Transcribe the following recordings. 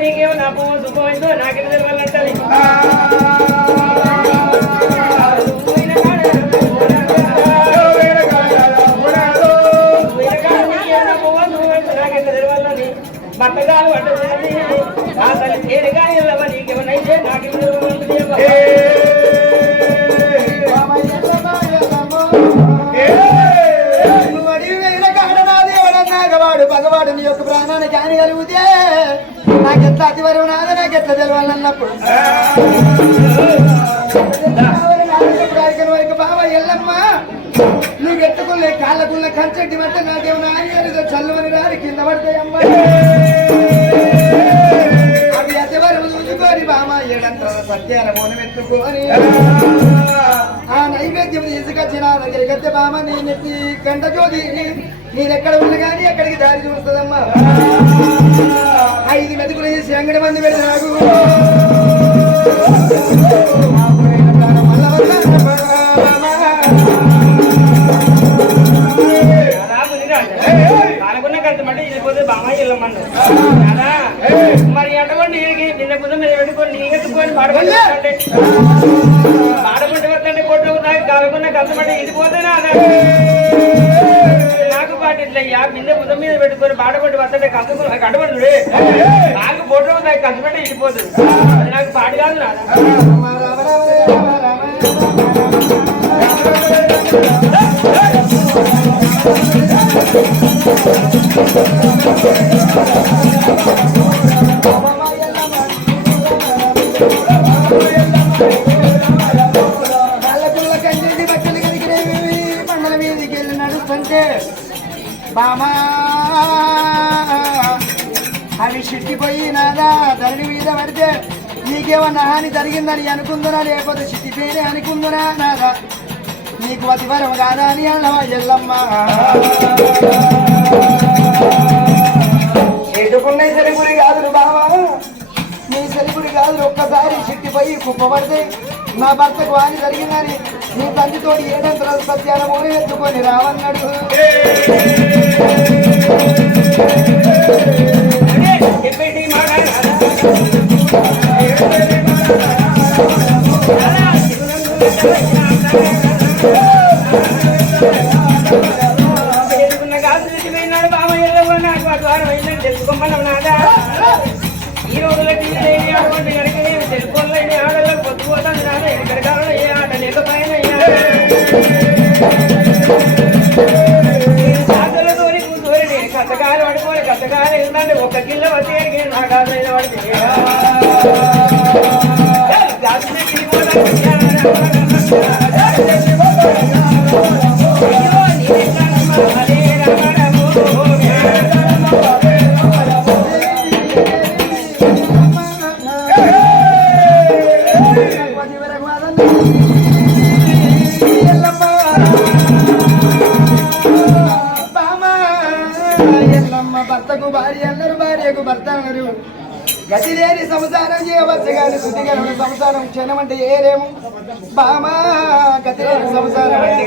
నీకేమో నా పోదు పోయిందో నాకెంత తెలవాలంటది నాకెంత తెలవాలని బట్టగాలు పట్టది ఆ తల్లి తేలిగా నీకేమన్నైతే నాకెంత తెలవాలంటే పగవాడు నీ యొక్క ప్రాణానికి హాని కలిగితే నాకెంత అతివరం నాదా నాకెట్లా తెలవాలన్నప్పుడు బాబా ఎల్లమ్మ నువ్వు ఎత్తుకునే కాళ్ళకున్న కంచెట్టి మధ్య నాకేమన్నా ఆయన చల్లువని రాని కింద పడతాయమ్మా అవి అతివరం చూసుకొని బామ ఏడంత సత్యాల మౌనం ఎత్తుకొని ఆ నైవేద్యం తీసుకొచ్చిన దగ్గరికి వస్తే బామ నేనెత్తి కంట జ్యోతి నేనెక్కడ ఉన్నా కానీ ఎక్కడికి దారి చూస్తుందమ్మా 5 మెతుకులు చేసి అంగడి మంది వెళ్ళినాడు కలుతమంటే వెళ్ళిపోతే బామ్మ వెళ్ళమన్నా మరి అటువంటి నిన్న పుదం మీద పెట్టుకొని నీ ఎత్తుకొని పాడబడి వద్దండి కొట్టు కాలకున్న కలుతమంటే వెళ్ళిపోతేనా నాకు పాటు ఇట్లయ్యా బిందె పుదం మీద పెట్టుకొని పాడబడి వద్దంటే కలుసుకుని కట్టబడుతుడే నాకు ఫోటో కలుతమంటే వెళ్ళిపోతుంది అది నాకు పాటు కాదు నాదా మండల మీదకి వెళ్ళి నడుస్తుంటే బామా అవి చిట్టిపోయి నాదా ధరణి మీద పడితే నీకేమన్నా హాని జరిగిందని అనుకుందునా లేకపోతే చిట్టిపోయినే అనుకుందునా నాదా నీకు అతివరం కాదా అని అన్నవా ఎల్లమ్మ ఎదుకున్నాయి సెలిపురి కాదులు బావా నీ సెలిపురి కాదులు ఒక్కసారి చిట్టిపోయి కుప్పబడితే నా భర్తకు హాని జరిగిందని నీ తండ్రితోటి ఏడంతరాలు సత్యాల మూడు ఎత్తుకొని రావన్నాడు ఎదుకున్న బావ ఎల్లవో నాకు అద్వారం అయిందని తెలుసుకోమన్నాం నాదా ఈ రోజుల టీవీ అటువంటి కనుక నేను తెలుసుకోలేని ఆడల్లో పొద్దుపోతాను నాదా ఎక్కడ కావాలో ఏ ఆట లేకపోయినా సాధులతోని కూతురి కథకాలు పడుకోని కథకాలు ఏంటంటే ఒక కిల్ల వచ్చి నా కాదు పడితే భర్తకు భార్య అన్నారు భార్యకు భర్త అన్నారు గతి లేని సంసారం చేయవచ్చు కానీ శుద్ధిగల సంసారం క్షణం అంటే ఏరేము బామా గతి లేని సంసారం అంటే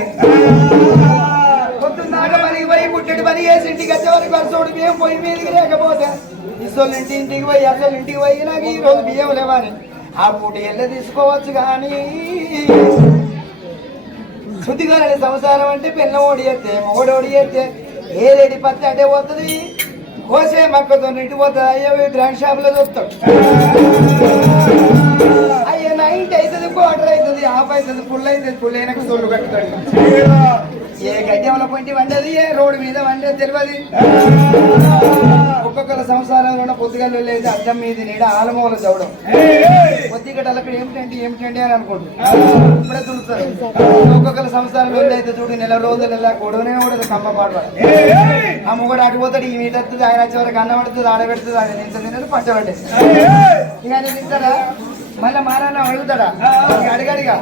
పొద్దున్నాక పనికి పోయి పుట్టడి పని చేసి ఇంటికి వచ్చే వరకు అసలు బియ్యం పోయి మీదకి లేకపోతే ఇసోళ్ళు ఇంటికి పోయి అసలు ఇంటికి పోయి నాకు ఈ రోజు బియ్యం లేవని ఆ పూట ఎల్ల తీసుకోవచ్చు కానీ శుద్ధిగల సంసారం అంటే పిల్ల ఓడి ఎత్తే మొగడు ఓడి ఎత్తే ఏ రెడ్డి పత్తి అటే పోతుంది కోసే మక్కతో ఇటు పోతా అయ్యో గ్రాండ్ షాప్ లో చూస్తాడు అయ్యో నైట్ అవుతుంది క్వార్టర్ అవుతుంది హాఫ్ అవుతుంది ఫుల్ అవుతుంది ఫుల్ అయినాక సొల్లు కట్టుతాడు ఏ గడ్డంలో పొంటి వండేది ఏ రోడ్డు మీద వండేది తెలియదు ఒక్కొక్కరు సంసారంలో ఉన్న పొద్దుగల్లు లేదు అద్దం మీద నీడ ఆలమూల చదవడం పొద్దుగడ్డలు అక్కడ ఏమిటండి అని అనుకుంటారు ఇప్పుడే చూస్తారు ఒక్కొక్కరు సంసారంలో అయితే చూడు నెల రోజులు ఎలా కొడవనే కూడా కమ్మ పాడవాడు ఆ మొగడు అడిగిపోతాడు ఈ మీట ఆయన వచ్చే వరకు అన్నం పడుతుంది ఆడబెడుతుంది ఆయన నింత తినదు పట్టబడ్డది ఇక ఆయన తింటారా మళ్ళీ మారాన్న అడుగుతాడా అడిగడిగా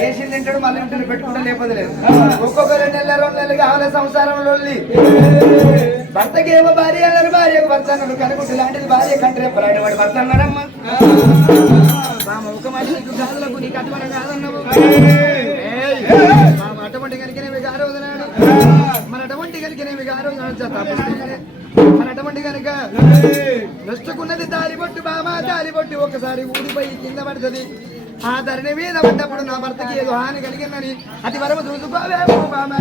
వేసి తింటాడు మళ్ళీ ఇంటిని పెట్టుకుంటే లేకపోతే లేదు ఒక్కొక్క 2 నెలలు 2 నెలలు కావాలి సంసారంలో భర్తకి ఏమో భార్య అన్నారు భార్యకు భర్త అన్నాడు కనుకుంటు లాంటిది భార్య కంటే వాడు భర్త అన్నాడమ్మా ఒక మాట నీకు గాజులకు నీకు అటువంటి కాదన్నావు అటువంటి కనుకనేవి గారు వదిలాడు మన అటువంటి కనుకనేవి గారు మన అటువంటి కనుక నొచ్చుకున్నది తాలిబొట్టు బామా తాలిబొట్టు ఒకసారి ఊడిపోయి కింద పడుతుంది ఆ ధరణి మీద పడ్డప్పుడు నా భర్తకి ఏదో హాని కలిగిందని అది వరకు చూసుకోవేమో బామా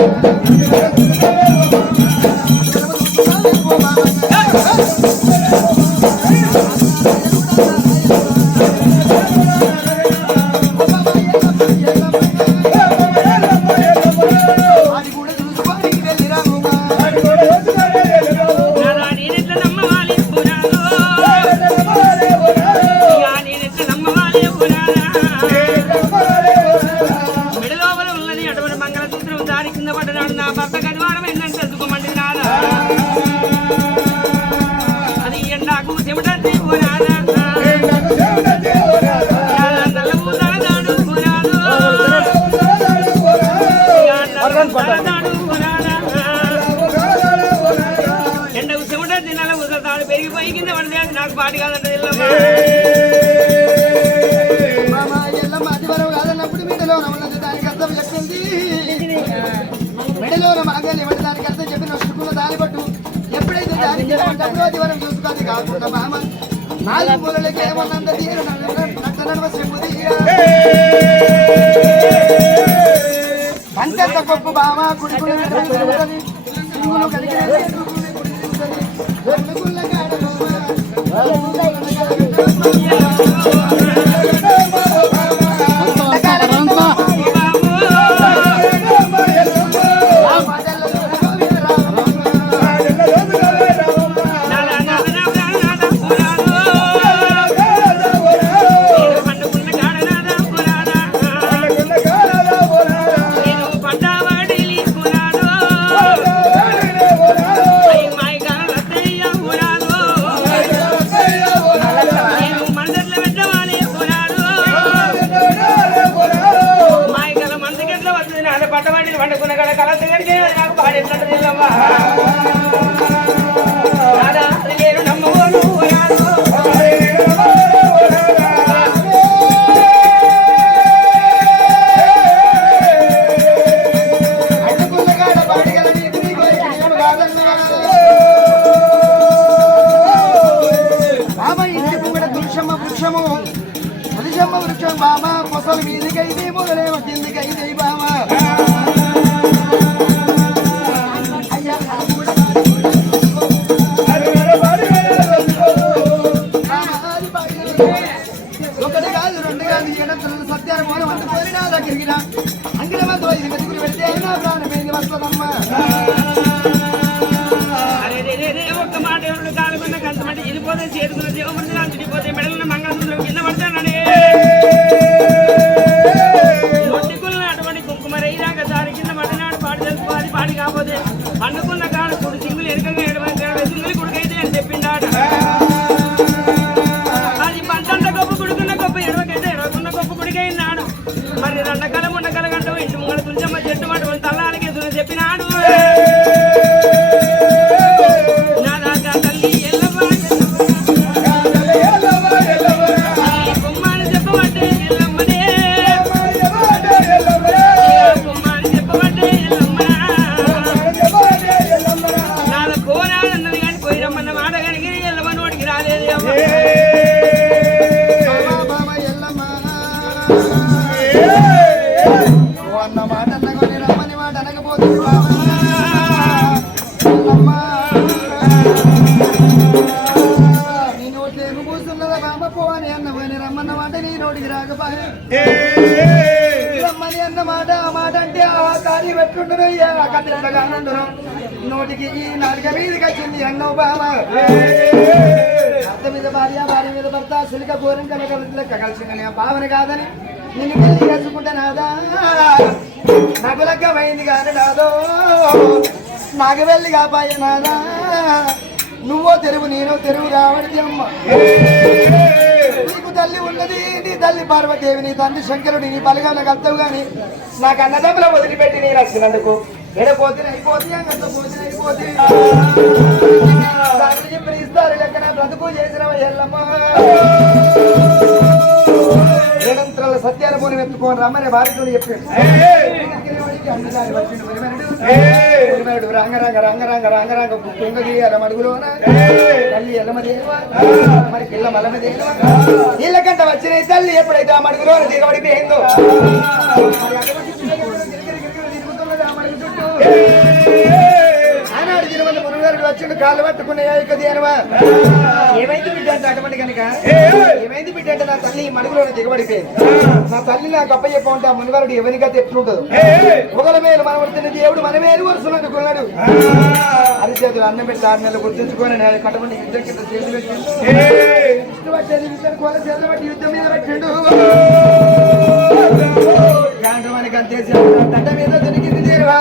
నాకు పాటి కాదంటే కాదన్నప్పుడు మెడలో ఉన్నది దానికి అర్థం చెప్పింది మెడలో మాగలి ఎవరి దానికి అర్థం చెప్పి నొచ్చుకున్న దాని పట్టు ఎప్పుడైతే దానికి డబ్బులు అది వరం చూసుకోది కాకుండా మామ 4 మూలలకి ఏమన్నంత తీరు పంచంత గొప్ప బామ కుడుకులు కలిగి వృక్షం బామ పొసలు మీదికైతే మొదలేమో కిందికైతే బామ ఒకటి కాదు 2 కాదు 7 సత్యాన్ని మోనం అందుకొని నా దగ్గరికి రా అంగిరమంతో ఇది వెతుకుని పెడితే నా ప్రాణమైంది వస్తుందమ్మా ఒక్క మాట ఎవరు కాలుకున్న కంతమంటే ఇదిపోతే చేరుకున్న జీవమంది నా చుడిపోతే మెడలున్న మంగళసూత్రం కింద పడతానని నొట్టికున్న అటువంటి కుంకుమ రైదాక దారి కింద మడినాడు పాడి తెలుసుకోవాలి పాడి కాకపోతే పండుకున్న కాడు కుడి సింగులు ఎరుకగా సింగులు కుడికైతే అని చెప్పిండాడు అది పంటంత గొప్ప కుడుకున్న గొప్ప ఎడవకైతే ఎడవకున్న గొప్ప కుడికైనాడు మరి 2 కల 3 కల గంట ఇంటి ముంగల తుంచమ్మ చెట్టు మాట తల్లానికి చెప్పినాడు తల్లి ఎల్లవా రమ్మని అన్న మాట ఆ మాట అంటే ఆ కార్యం పెట్టుకుంటున్నాయ్యా కట్టగానందును నోటికి ఈ నాలుక మీదకి వచ్చింది అన్నో బామ భర్త మీద భార్య భార్య మీద భర్త సిలిక ఘోరం లెక్క కలిసిందని ఆ భావన కాదని నిన్ను పెళ్లి చేసుకుంటే నాదా నాకు లెక్కమైంది కాదు నాదో నాకు వెళ్ళి కాపాయ నాదా నువ్వో తెరువు నేనో తెరువు రావడి అమ్మ నీకు తల్లి ఉన్నది నీ తల్లి పార్వతీదేవి నీ తండ్రి శంకరుడి నీ బలిగా కలుతావు గాని నాకు అన్నదమ్ముల వదిలిపెట్టి నేను వచ్చినందుకు ఎడపోతే అయిపోతే అంగంత పోతే అయిపోతే చెప్పిన ఇస్తారు లెక్క నా బ్రతుకు చేసిన ఎల్లమ్మ ఏడంత్రాల సత్యానుభూని ఎత్తుకోని రమ్మని భార్యతో చెప్పాడు రంగరంగ రంగరంగ రంగరంగ కుంగ మడుగులోన తల్లి ఎల్లమదేవా మరి పిల్ల మల్లమదేవా నీళ్ళకంట వచ్చిన తల్లి ఎప్పుడైతే ఆ మడుగులోన దిగబడిపోయిందో ఆనాడు తిరుమల మునుగారుడు వచ్చిండు కాళ్ళు పట్టుకున్నాయా ఇక దేనవా ఏమైంది బిడ్డ అంటే అటువంటి కనుక ఏమైంది బిడ్డ అంటే నా తల్లి మడుగులో దిగబడిపోయింది నా తల్లి నాకు అప్ప చెప్పంటే ఆ మునుగారుడు ఎవరిగా తెచ్చుకుంటదు ఒకల మేలు మనవడుతున్న దేవుడు మన మేలు వరుసలు అనుకున్నాడు అరిచేతులు అన్నం పెట్టి 6 నెలలు గుర్తించుకొని కట్టబడి యుద్ధం కింద చేతులు పెట్టిండు పట్టేది చేతులు బట్టి యుద్ధం మీద పెట్టిండు గాంధవానికి అంతేసి తట్ట మీద దొరికింది దేవా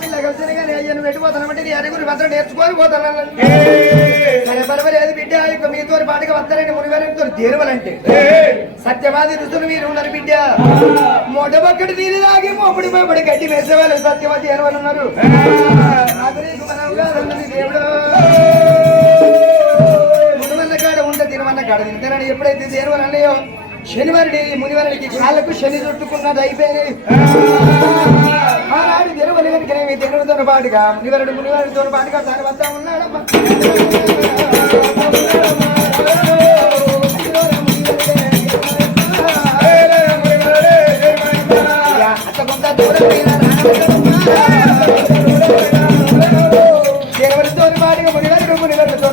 పిల్ల కలిసిన కానీ అయ్యను పెట్టిపోతానంటే నీ అరుగురు భద్ర నేర్చుకొని పోతాను సరే బలవలేదు బిడ్డ ఇక మీతో పాటుగా వస్తారండి మునివారితో దేరువలంటే సత్యవాది రుసులు మీరు ఉన్నారు బిడ్డ మొట్టమొక్కటి నీళ్ళు తాగి మొప్పడి మొప్పడి గడ్డి వేసేవాళ్ళు సత్యవాది దేరువలు ఉన్నారు దేవుడు మునివన్న కాడ ఉంటే తినవన్న కాడ తింటారని ఎప్పుడైతే దేరువలు అన్నాయో శనివారుడి మునివారికి కాళ్ళకు శని చుట్టుకున్నది అయిపోయినాయి ఆనాడు తెరువలు కనుకనేమి తెరువుతో పాటుగా మునివారితో పాటుగా దాని వద్ద ఉన్నాడమ్మా అట్లా దూరమైన దేవరితో పాటుగా మునివారితో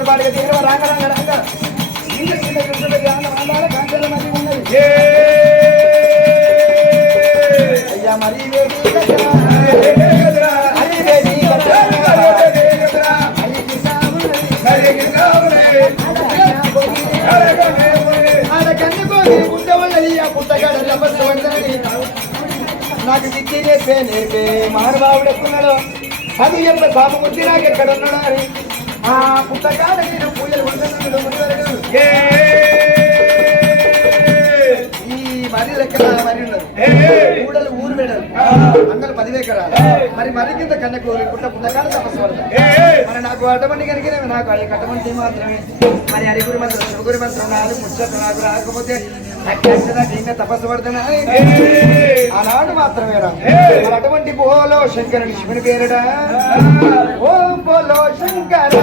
పాటుగా దేవ రాంగ రాంగ రాంగ అయ్యా మరి ఉండవల్లది ఆ పుట్టగాడ నాకు విద్య నేర్పే మహానుభావుడు ఎక్కడున్నాడో అది చెప్ప సామమూర్తి నాకు ఎక్కడ ఉన్నాడో అని ఆ పుట్టగాడ నేను పూజలు కొడుతున్నాడు మరి లెక్కల మరి ఉన్నది ఊడలు ఊరు మెడలు అంగలు 10 ఎకరాలు మరి మరి కింద కన్నకూరి పుట్టకాడ తపస్సు మరి నాకు అటువంటి కనుక నాకు అయ్యే కట్టమంటి మాత్రమే మరి అరిగురి మంత్రం శివగురి మంత్రం నాడు ముచ్చట నాకు రాకపోతే ఇంకా తపస్సు పడుతున్నా ఆనాడు మాత్రమే రా మరి అటువంటి పోలో శంకరుని శివుని పేరుడా ఓం పోలో శంకర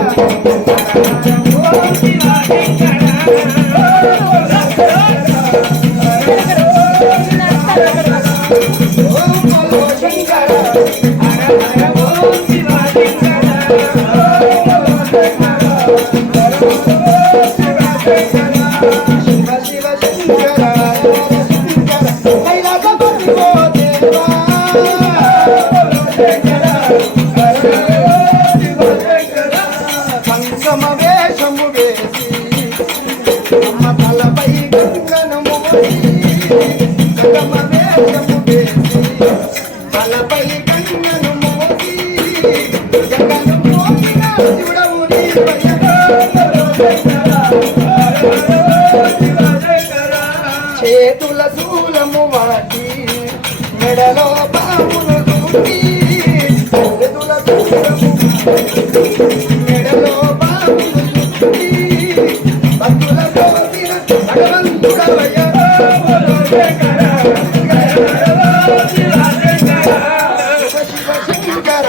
వేషము వేసి అమ్మ తలపై గంగను తలపై గంగను మోసి గంగను మోసిన శివుడవు చేతుల శూలము వాటి మెడలో పామును దూకి చేతుల శూలము మెడలో పామును దూకి భక్తుల కోసిన భగవంతుడవయ్య శంకర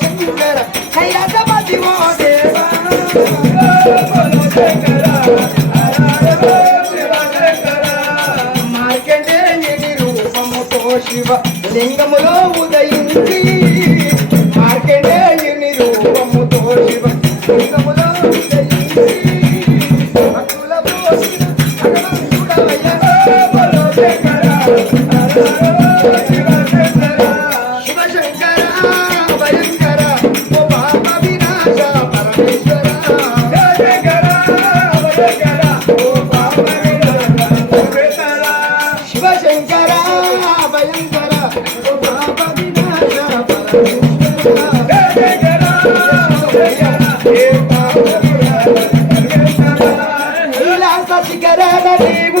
శంకర కైలాసపతి ఓ దేవా మార్కండేయుని రూపముతో శివ లింగములో ఉదయించి మార్కండేయుని రూపముతో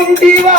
ఉంటివా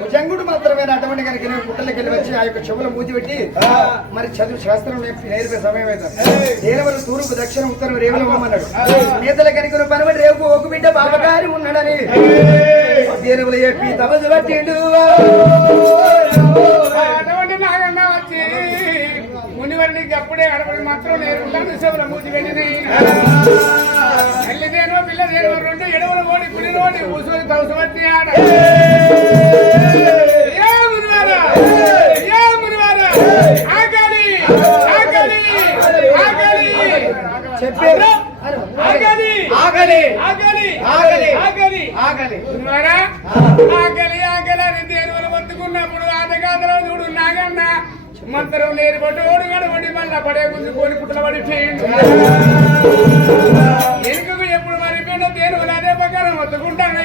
భుజంగుడు మాత్రమే అటువంటి కనుక పుట్టలకి వెళ్ళి వచ్చి ఆ యొక్క చెవుల మూతి పెట్టి మరి చదువు శాస్త్రం నేర్పే సమయం అవుతుంది దేవలు తూర్పు దక్షిణ ఉత్తరం రేవుల అన్నాడు నేతల కనుక పనబడి రేపు ఒక బిడ్డ బాబగారి ఉన్నాడని దేవలు చెప్పి తమదు పట్టిండు వచ్చి మునివారికి అప్పుడే అడపడి మాత్రం నేర్పుతాను చెవుల మూతి వెళ్ళినాయి తల్లిదేనో పిల్లదేనో రెండు ఎడవలు ఓడి కుడిని ఓడి కూసుకొని కవసబట్టి ఆడ చెప్పారు ఆగలి ఆగలి ఆగలి ఆగలి ఆగలి ఆగలి ఆగలి ఆగలి అని దేవులు మొత్తుకున్నప్పుడు ఆటగాదలో చూడు నాగన్న మంత్రం లేని పట్టు ఓడిగాడు వండి మళ్ళా పడే ముందు కోడి పుట్టల పడి ఎనుకకు ఎప్పుడు మరి దేవులు అదే ప్రకారం మొత్తుకుంటాను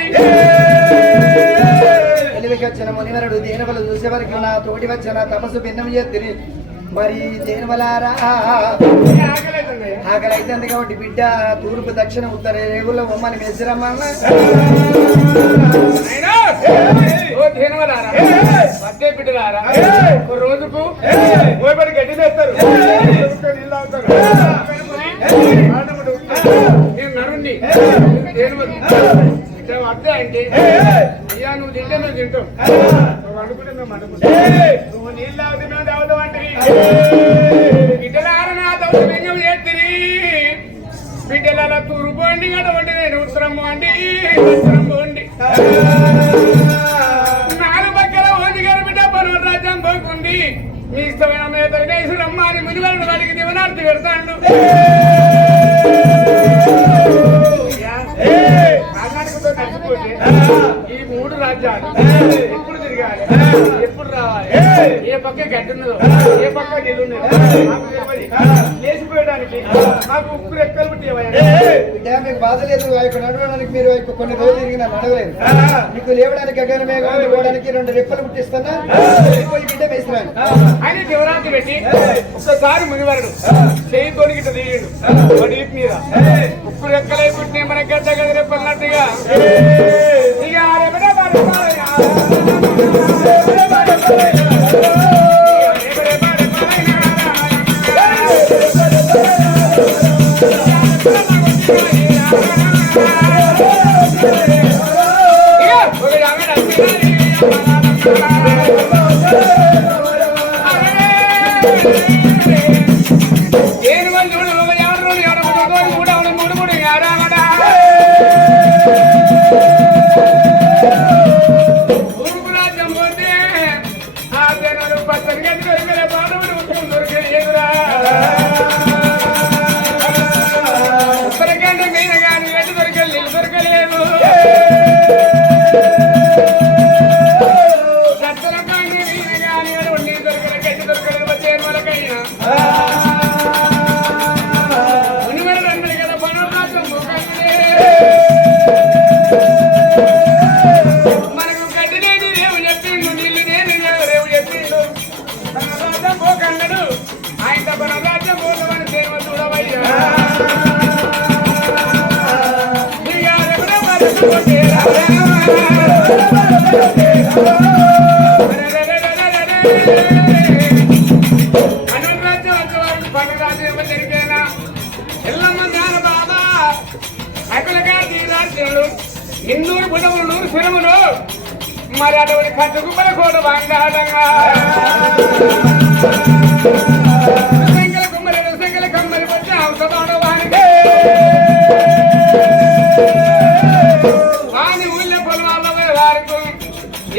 తెలివికి వచ్చిన మునివరుడు దేనివలు చూసేవారికి నా తోటి వచ్చిన తపస్సు భిన్నం చేతిని మరి దేనివలారా ఆకలి అవుతుంది కాబట్టి బిడ్డ తూర్పు దక్షిణ ఉత్తర రేవుల్లో బొమ్మని మెసిరమ్మన్న బిడ్డలారా రోజుకు ఓపడి గడ్డి తెస్తారు నేను నరుణ్ణి అర్థం అంటే అయ్యా నువ్వు తింటే నువ్వు తింటావు నువ్వు అనుకుంటే మేము అనుకుంటా నువ్వు నీళ్ళు తాగుతూ మేము తాగుతావు అంటే బిడ్డలారా నా తవ్వు లింగం చేతిని బిడ్డల తూర్పు పోండి కడవండి నేను ఉత్తరం పోండి ఉత్తరం పోండి నాలుగు పక్కల ఓది గారు బిడ్డ పర్వత రాజ్యం పోకుండి మీ ఇష్టమైన మీద వినేశ్వరమ్మ అని మునివాడు వాడికి దివనార్థి పెడతాడు ఈ మూడు రాజ్యాలు ఎప్పుడు తిరగాలి ఎప్పుడు రావాలి ఏ పక్క గడ్డి ఉన్నదో ఏ పక్క నీళ్ళు ఉన్నదో లేచిపోయడానికి నాకు ఉప్పు రెక్కలు పుట్టి మీకు బాధ లేదు నడవడానికి మీరు కొన్ని రోజులు తిరిగిన నడవలేదు మీకు లేవడానికి అగనమే పోవడానికి 2 రెక్కలు పుట్టిస్తున్నా బిడ్డ వేసిరాను అని శివరాత్రి పెట్టి ఒక్కసారి మునివరుడు చేయి తోడిగిట తీయడు వాడి మీద ఉప్పు రెక్కలై పుట్టి మన గడ్డ గది రెప్పన్నట్టుగా ఇందూరు బుడములు నూరు శిరములు మరి అటువంటి కట్టుకు పడకూడదు వాంగాడంగా సంఖ్యల కుమ్మరి సంఖ్యల కమ్మరి వచ్చి అవసరం వానికి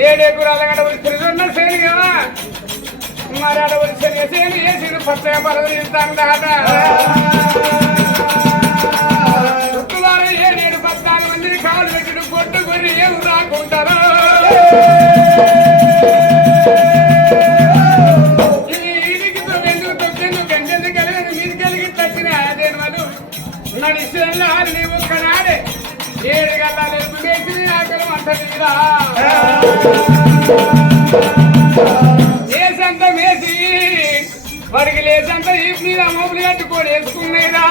ఏడే గురాల గడవలు తిరుగున్న సేనిగా మరి అడవులు సేని వేసి పచ్చగా పరవలు ఇస్తాను దాట ఏడేడు 14 మంది కాలు పెట్టుడు కొట్టుకొని ఏం రాకుంటారో నడిచేళ్ళాలి ఒక్కనాడే 7 గంటల వేసి ఆకలి అంటదిరా లేసంత వేసి వాడికి లేసంత ఈ మీద మోపులు కట్టుకొని వేసుకున్నాయిరా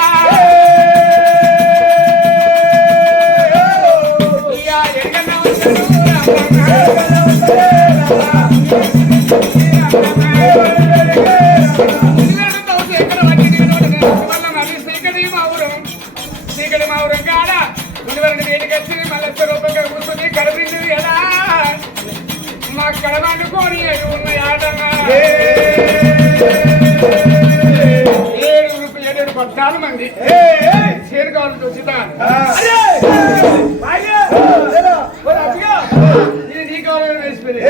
ఎడగన్నా ఇక్కడ మా ఊరం కాడ ముందు వేడికి వచ్చి మళ్ళీ రూపాయలు కూర్చొని కడపించింది కదా మా కడమ అనుకోని ఉన్నాయి ఆటంగా 7 మంది చేరు కావాలి చూసితా నీ కావాలి వేసిపోయింది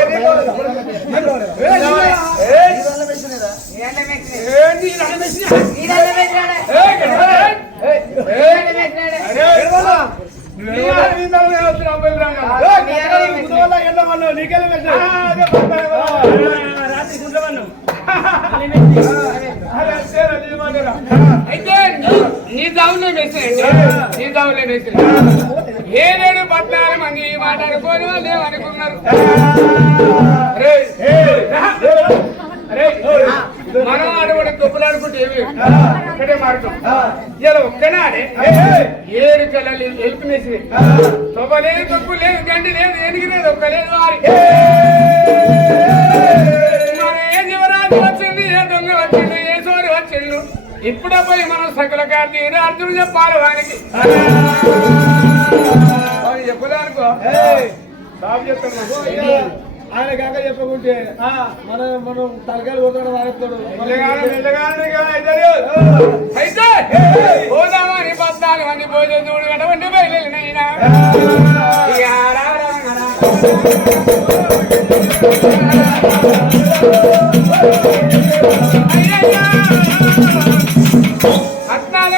అయితే నీ దావులే వేసేయండి నీ దావులే వేసేయండి 7-14 మంది ఈ మాట అనుకోని వాళ్ళు ఏమనుకున్నారు మనం ఆడబడి తొప్పులాడుకుంటే ఏమి ఒక్కటే మార్గం ఇలా ఒక్కనాడే 7 కళలు ఎలుపునేసి తొప్ప లేదు తొక్కు లేదు గండి లేదు ఎనిగి లేదు ఒక్క లేదు వారి మన ఏ జీవరాజు వచ్చింది ఏ దొంగ వచ్చింది ఏ సోరి వచ్చిండు ఇప్పుడే పోయి మనం సకల కార్తీ అర్జును చెప్పాలి వానికి చెప్పదానుకో బాబు చెప్తాను ఆయన కాక చెప్పకుంటే మనం తలకాయలు కొడతాడు వారెత్తాడు అయితే పోదామని 14 మంది భోజనం చూడు కట్టవండి బయలునైనా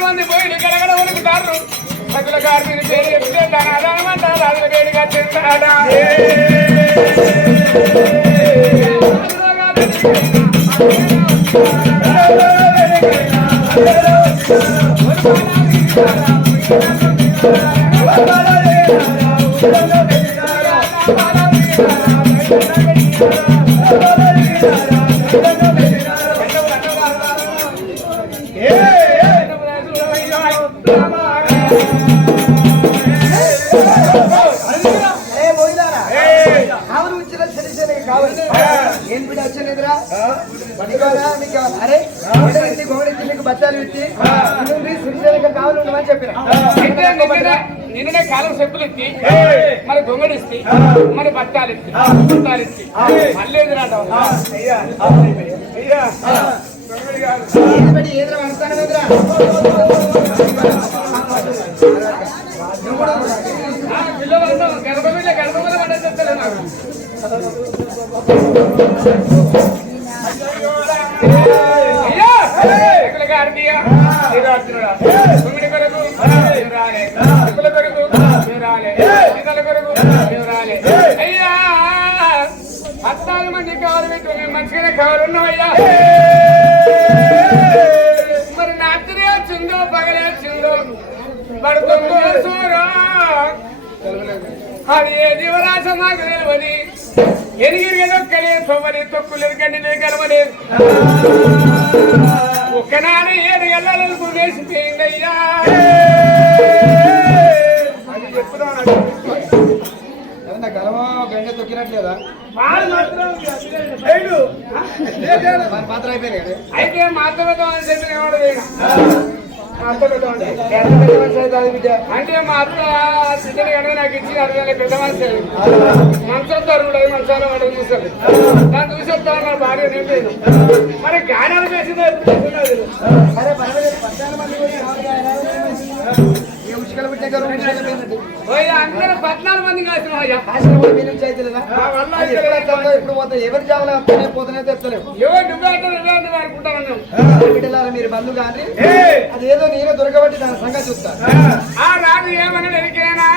మంది పోయి గడగడ ఉనుకుతారు సకుల కార్మిక పేరు చెప్తే తన అదనమంటారు అదిల వేడిగా చెందాడా ఏం బిడ్డ వచ్చలేదురా అరే గోడెత్తి నీకు బచ్చాలు ఎత్తి శ్రీశైలిక కావాలి ఉండమని చెప్పిన నిన్ననే కాలం చెప్పులు ఎత్తి మరి దొంగడిస్తి మరి బత్తాలు ఎత్తి బుట్టాలు ఎత్తి మళ్ళీ ఎదురాట ఏదిరా వస్తాను ఎదురా పిల్లలు గడప మీద పడ్డ చెప్తారు నాకు అయ్యా 14 మంది కావాలి పెట్టుకుని మంచిగానే కావాలన్నావయ్యా మరి రాత్రి వచ్చిందో పగలే వచ్చిందో పడుతుందో సూరో అది ఏ జీవరాశ నాకు తెలియదు ఎనిగిరిగదొక్కలే తొమ్మలి తొక్కులేదు గండిలే కలవలేదు ఒక్కనాడు 7 గల్లాలకు వేసిపోయిందయ్యా అది చెప్పుదాం గలవా బెండ తొక్కినట్లేదా పాత్ర అయిపోయింది అయితే మాత్రమే చెప్పిన ఏమాడు అంటే మా అత్త సిద్ధని కనుక నాకు ఇచ్చి అడగాలి పెద్ద మనిషి మంచొస్తారు మంచాలు వాడు చూస్తారు దాన్ని చూసేస్తా నా భార్య నేను లేదు మరి గానాలు వేసిందో సరే 14 మంది ఉచికల బిడ్డ అందరూ 14 మంది కాసిన అయ్యా ఆశ్రమం మీ నుంచి అయితే లేదా? ఆ వల్ల అది ఎప్పుడు వస్తుందో, ఎప్పుడు పోతా ఎవరి జాబులు వస్తూనే పోతూనే తెస్తలేవు. ఎవరు నువ్వే అనుకుంటాను బిడ్డలారా మీరు బంధు కానీ అది ఏదో నేను దొరకబట్టి దాని సంగతి చూస్తా. ఆ రాజు ఏమన్నా ఎరికేనా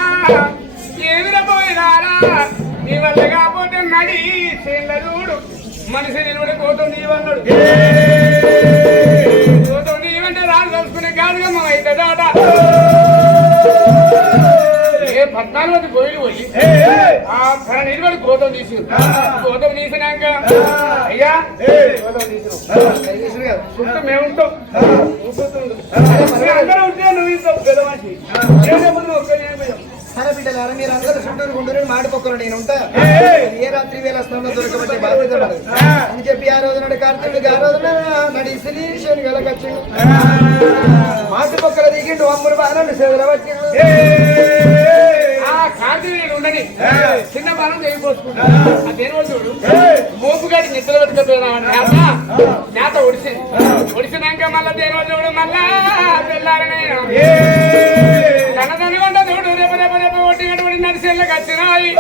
ఎదురపోయినారా నీ వల్ల కాకపోతే నడి చూడు మనిషి నిలబడి కోతం నీవన్నాడు కోతం నీవంటే రాజు కలుసుకునే కాదుగా మా అయితే దాట 14 మంది గోయిలు పోయి ఆ తన నిలబడి కోతం తీసి కోతం తీసినాక అయ్యా కోతం తీసిన చుట్టూ మేముంటాం అందరూ ఉంటే నువ్వు ఇంత పెద్ద మనిషి సరే బిడ్డలారా మీరు అందరూ చుట్టూరు గుండూరు మాడిపోక్కరు నేను ఉంటా. ఏ రాత్రి వేళ స్థలంలో దొరకబట్టే బాధ్యత ఉండదు అని చెప్పి ఆ రోజు నాడు కార్తీకుడికి ఆ రోజున నడి శని వెలగచ్చు మాటిపొక్కల దిగిండు అమ్ములు బాగా సేవలు పట్టిండు. కార్తీకుడు ఉండని చిన్న బాణం తెగిపోసుకుంటా అదేం చూడు మోపుగాడి నిద్ర పెట్టుకుపోయినా నేత ఒడిసినాక మళ్ళా దేని చూడు మళ్ళా తెల్లారనే తనదని వంట చూడు రేపు ఒట్టినటువంటి నడిసేళ్ళకి వచ్చినాయి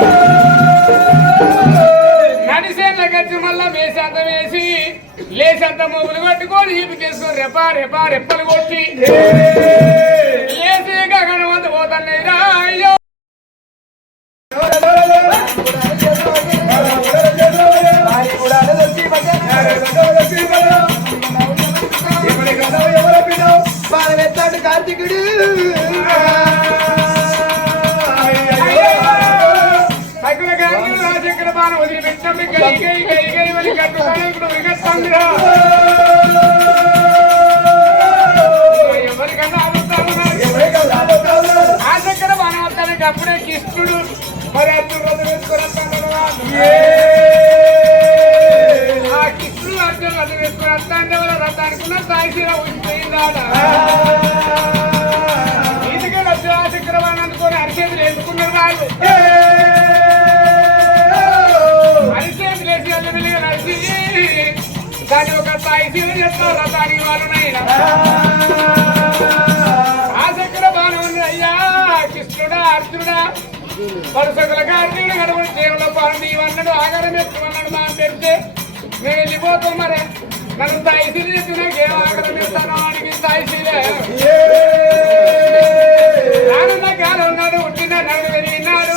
నడిసేళ్ళకి వచ్చి మళ్ళా వేసంత వేసి లేసంత మోపులు కొట్టుకొని ఈపికేసుకొని రెప్పలు కొట్టి లేసి గగనవంత పోతాయి రా అయ్యో కార్తీకుడు రాజశేఖర బాణం వదిలిపెట్టినప్పుడు ఎవరికన్నా రాజశేఖర బాణం వస్తానికి అప్పుడే కృష్ణుడు మరి అర్జున్ రథం వేసుకొని ఆ కృష్ణుడు అర్జున్ రథం వేసుకొని వస్తా అంటే వాళ్ళ రథానికి తాయిసీరా ఉండిపోయిందాడ ఇందుకే రాజశేఖర బాణం అనుకొని అరిచేతులు వేసుకున్నారు వాళ్ళు అరిచేతులు వేసి అల్లుడిగా నడిచి దాన్ని ఒక తాయిసీలు చేస్తారు రథానికి వాళ్ళనైనా రాజశేఖర బాణం ఉంది అయ్యా కృష్ణుడా అర్జునుడా పరుసకుల కార్తీయుడు గడపడి దేవుళ్ళ పాండి అన్నాడు ఆగారం ఎత్తుమన్నాడు మా పెడితే మేము వెళ్ళిపోతాం మరి నన్ను తాయిసీలు చెప్పి నాకు ఏం ఆగారం ఎత్తానో వాడికి తాయిసీలే ఆనంద కాలం ఉన్నాడు ఉట్టిన నడు వెళ్ళినాడు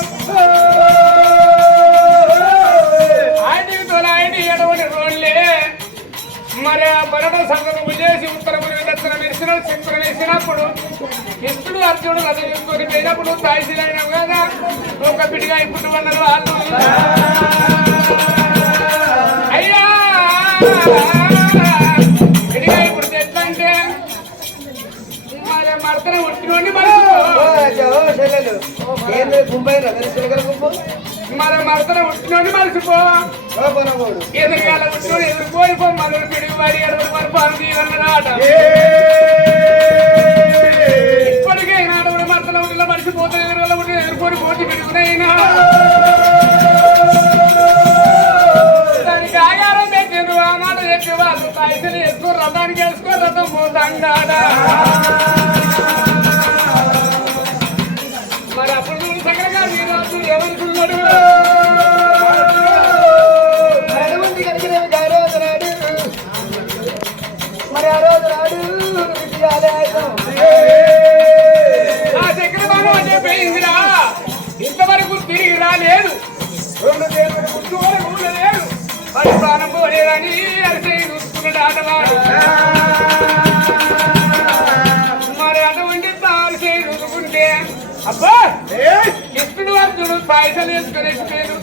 ఆయనకి తొలాయని ఎడవని రోడ్లే మరి ఆ పరమ సంగము చేసి ఉత్తరపురి దక్షిణ మెరిసిన శంకులు వేసినప్పుడు కృష్ణుడు అర్జునుడు రథం చేసుకొని పోయినప్పుడు తాయిసీలైనావు కదా ఒక పిడిగా ఇప్పుడు అన్నారు వాళ్ళు అయ్యా పిడిగా ఇప్పుడు ఎట్లా అంటే మరి మర్తన ఉట్టినోని మరి మర్తన ఉట్టినోని మరిచిపో ఎదురుగాల ఉట్టినోని ఎదురుకోరిపో మరొక పిడిగి వాడి ఎదురు పాలు అన్నమాట ఇప్పటికే నాడు మర్తన ఉట్టిలో మరిచిపోతే ఎదురుగా ఉట్టి ఎదుర్కొని పోటీ పెట్టుకునైనా దానికి ఆగారం పెట్టిండ్రు ఆ మాట చెప్పి వాళ్ళు పైసలు వేసుకో రథానికి వేసుకో రథం పోతాండాడా మరి అప్పుడు చూడు సగరగా మీరు అప్పుడు ఏమనుకున్నాడు మరి ఆ రోజు నాడు ఆ చక్రబాణం అంటే పోయిందిరా ఇంతవరకు తిరిగి రాలేదు 2 దేవుడు గుర్తు లేదు మరి ప్రాణం పోలేదని అరిసే చూసుకున్నాడు ఆటవాడు మరి అటువంటి తారిసే చూసుకుంటే అబ్బా కృష్ణుడు అర్జునుడు పాయసాలు వేసుకునే పేరు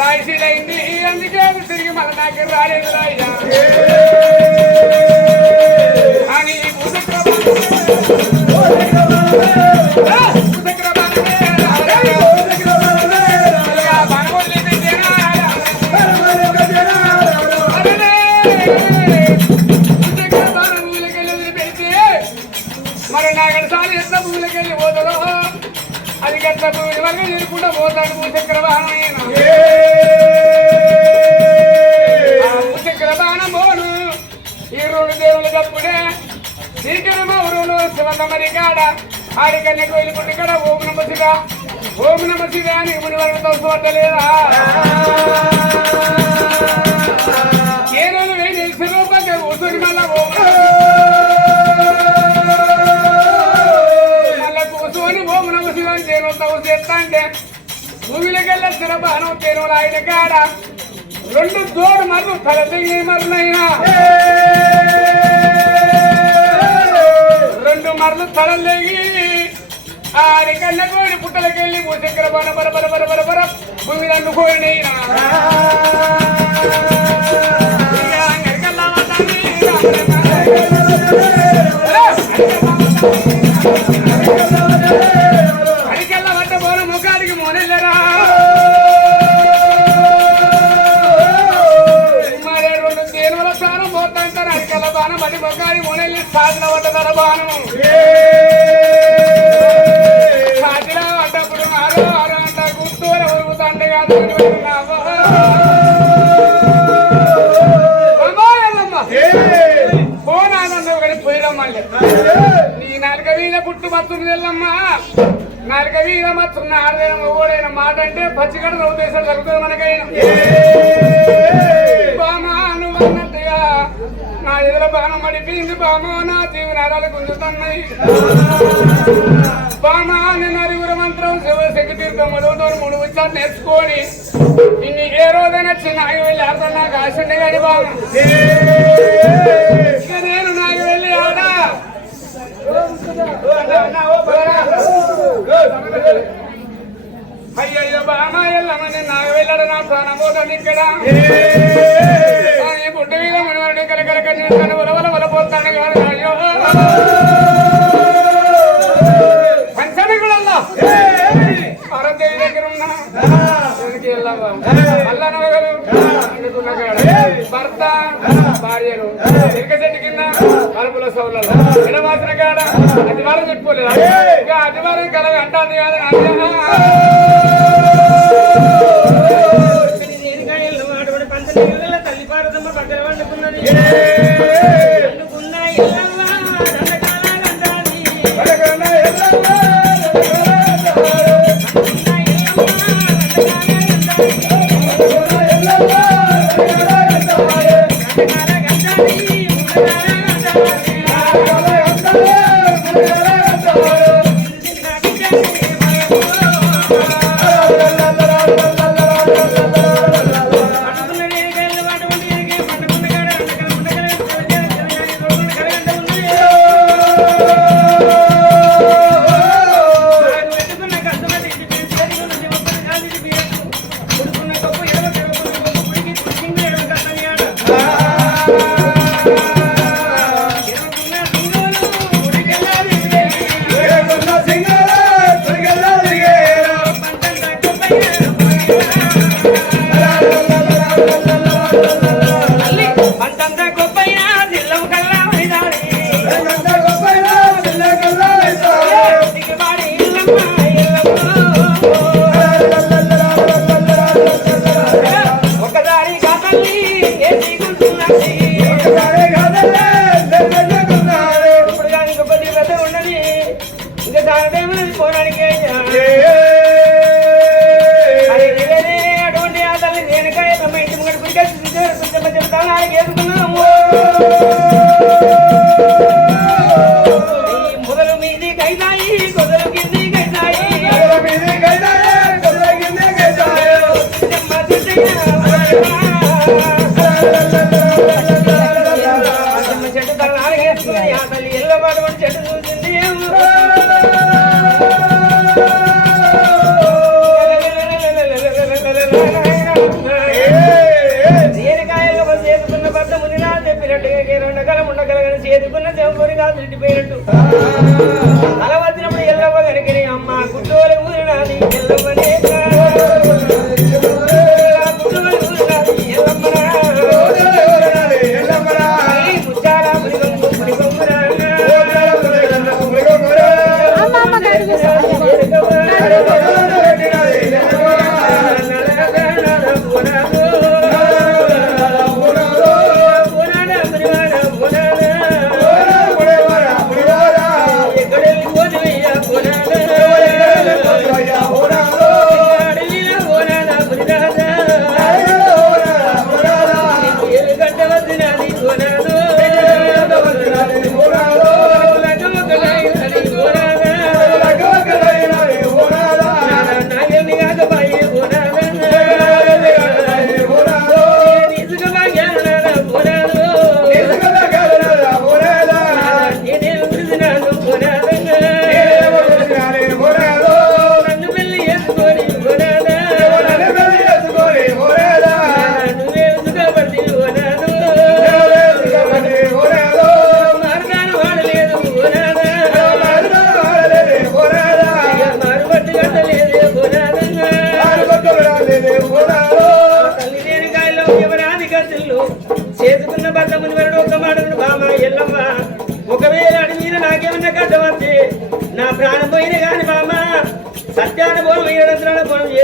తాయిసీలైంది అందుకే తిరిగి మళ్ళీ నాకు రాలేదు రాయ్యా అని మరి నాగడసారి ఎంత భూమిలోకెళ్ళి పోతుందో అది గట్ల భూమి వరకు తిరుగుకుంటూ పోతాడు భూచక్ర బాణమైన భూచక్ర బాణం పోను ఈ 2 దేవుళ్ళు తప్పుడే శ్రీకరమ ఊరులు శివంతమరి కాడ ఆడికన్య కోయిలు పుట్టి కాడ ఓం నమసిగా ఓం నమ శివాని ముని వరకు చూడలేదా ఏ రోజు వేడి శిరోపంగా కూర్చొని మళ్ళా మళ్ళా కూర్చొని ఓం నమ శివాని తేను తవ్వు చేస్తా అంటే భూమిలోకెళ్ళ స్థిరబానం తేను ఆయన కాడ 2 జోడు మరలు తల తెగి మరులైనా 2 మరలు తలలేగి ఆడి కళ్ళ కోడి పుట్టలకెళ్ళి భూచక్ర బన బర బర బర బర బర భూమి నన్ను కోడినైనా అడికెళ్ళ పట్ట పోల ముఖానికి మోనెళ్ళరా మరి 2 తేనుల ప్రాణం పోతాంటారు అడికెళ్ళ బాణం పడి ముఖానికి మోనెళ్ళి సాధన పడ్డదర బాణం సాధిలా పడ్డప్పుడు నాలో అరంట గుర్తూర ఉరుగుతాంటే కాదు పోనానందవు కానీ పోయిరమ్మండి నీ నాలుక వీల పుట్టు మత్తులు తెల్లమ్మా నాలుక వీల మత్తున్న ఆడదైన మగోడైన మాట అంటే పచ్చిగడ ఉద్దేశం జరుగుతుంది మనకైనా బామా నువ్వు అన్నట్టుగా నా ఎదుర బాణం పడిపోయింది బామా నా జీవనారాలు గుంజుతున్నాయి బామా నిన్న అరుగుర మంత్రం శివశక్తి తీర్థం మొదలుతో 3 ఉచ్చాలు నేర్చుకొని ఇన్ని ఏ రోజైనా చిన్న ఆగి వెళ్ళి ఆడతాను నాకు ఆశ ఉండే కానీ బామా నేను నాకు వెళ్ళి ఆడా అయ్యయ్యో బామా ఎల్లమని నాకు వెళ్ళాడు నా ప్రాణం పోతాను ఇక్కడ పుట్టు మీద మునివాడు కలకల కన్ను వలవల వలపోతాను కాదు అయ్యో పంచమిగుళ్ళ భారతదేవి దగ్గర ఉన్నా అల్లనవగలు అందుకున్న కాడ భర్త భార్యలు ఇరుక చెట్టు కింద కలుపుల సౌలలో వినవాసిన కాడ అతివారం చెప్పుకోలేదు ఇంకా అతివారం కలవి అంటాది కాదు తల్లి పారదమ్మ పక్కన వండుకున్నది మొదలు మీది కైదాయి కొదలు కింది కైదాయి చెట్టు తన నాలుగేసుకుని ఆ తల్లి ఎల్ల పాటు చెట్టు చూసింది చేతుకున్న చెంపూరిగా తిట్టిపోయినట్టు అలా వచ్చినప్పుడు ఎల్లమ్మ కనుకని అమ్మ గుడ్డోలు ఊరినాది ఎల్లమ్మనే ముచ్చాల Ahora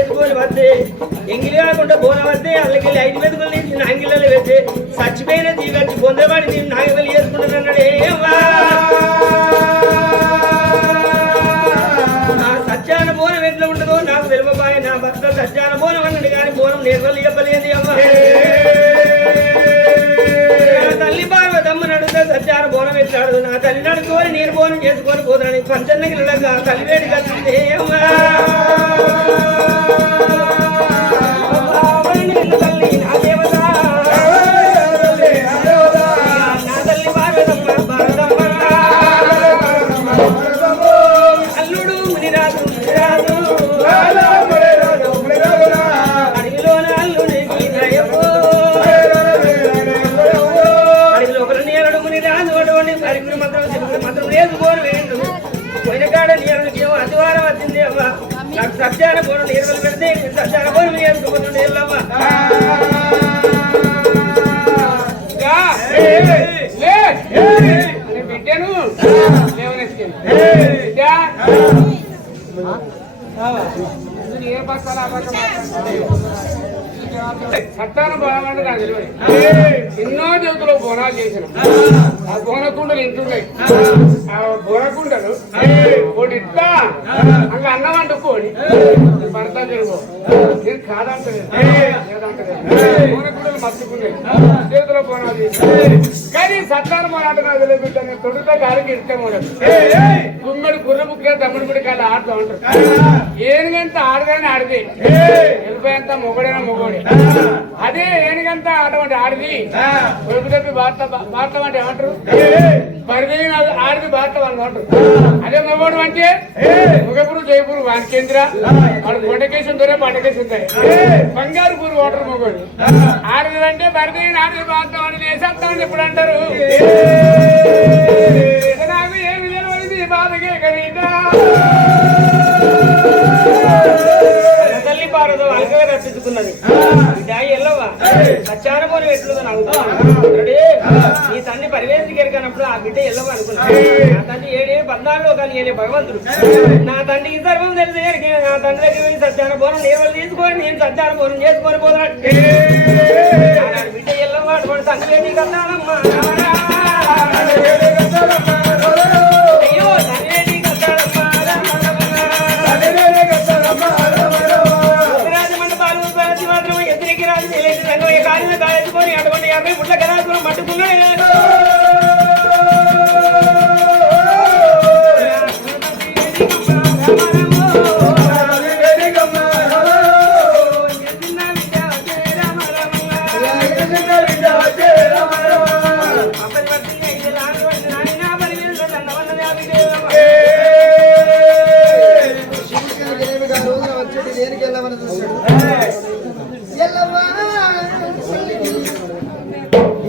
వేసుకొని వస్తే ఎంగిలి కాకుండా బోన వస్తే అల్లకెళ్ళి 5 మెతుకులు తీసి నాంగిళ్ళలో వేస్తే చచ్చిపోయిన జీవచ్చి పొందబడి నేను నాగవెల్లి వేసుకుంటున్నాడే సత్యాన బోనం ఎట్లా ఉంటుందో నాకు తెలియబాయి నా భర్త సత్యాన బోనం అన్నాడు కానీ బోనం నేర్వల్లి చెప్పలేదు అమ్మ తల్లి పార్వతమ్మ నడుతా సత్యాన బోనం ఎట్లాడు నా తల్లి నడుచుకొని నేను బోనం చేసుకొని పోతాను పంచన్నకి తల్లి వేడి కలిసింది అమ్మా తల్లి నా దేవత నా తల్లి పార్వతమ్మ భారతమ్మ అల్లుడు మునిరాజు అడవిలోన అల్లుడికి నయము అడవిలో ఒకరు నీరడు మునిరాజు అటువంటి పరిగురు మంత్రం వేసుకోని వేయండు పోయిన కాడ నీరుడికి ఏమో అతివారం వచ్చింది అమ్మ నాకు సత్యాన పోను నీరు పెడితే సత్యాన పోను వేసుకోపోతుండే అమ్మ బిడ్డను ఏ పక్కన చట్టాన్ని బాగుంటే నాకు తెలియదు ఎన్నో దేవతలు బోనాలు చేసిన ఆ బోనకుండలు ఇంటున్నాయి ఆ బోనకుండలు ఒకటి ఇస్తా అలా అన్నం అంటుకోని భర్త తిరుగు నేను కాదంటలేదు బోనకుండలు మర్చుకున్నాయి దేవతలో బోనాలు చేసిన కానీ చట్టాన్ని బోనాట నాకు తెలియదు నేను తొడుతో గారికి ఇష్టం ఉండదు గుమ్మడి గుర్రముఖిగా తమ్ముడి కాళ్ళు ఆడుతూ ఉంటారు ఏనుగంత ఆడగానే ఆడితే వెళ్ళిపోయేంత మొగడైనా మొగోడి అదే ఏనుగంత అటువంటి ఆడిది ఒడుపు తప్పి భారతం అంటే ఏమంటారు పరిదేవి ఆడిది భారతం అని అంటారు అదే మొగోడు అంటే ముగపురు జయపురు వానికేంద్ర వాడు కొండకేసి దొరే పండకేసి బంగారు పూరు ఓటర్ మొగోడు ఆడిది అంటే పరిదేవి ఆడిది భారతం అని దేశం ఎప్పుడు అంటారు నాకు ఏమి తెలియదు బాధకే కనీదా తల్లి పారదో అలకగా రప్పించుకున్నది ఎల్లవా సత్యాన పోని ఎట్లుగా నవ్వుతాడే నీ తండ్రి పరివేశికి ఎరకనప్పుడు ఆ బిడ్డ ఎల్లవ అనుకున్నాడు నా తండ్రి 14 కానీ భగవంతుడు నా తండ్రికి సర్వం తెలిసి ఎరిగి నా తండ్రి దగ్గర వెళ్ళి సత్యాన పోనం నేవలు తీసుకొని నేను సత్యాన పోనం చేసుకొని పోతాడు బిడ్డ ఎల్లవ అటువంటి తండ్రి నీకు అన్నానమ్మా అయ్యో తండ్రి నీకు అన్నాడమ్మా మాత్రం ఎదురికి రాజు రంగయ్య కాలిన కాయచుకొని అటువంటి 50 పుట్ల కళాకులు మట్టుకున్నాడు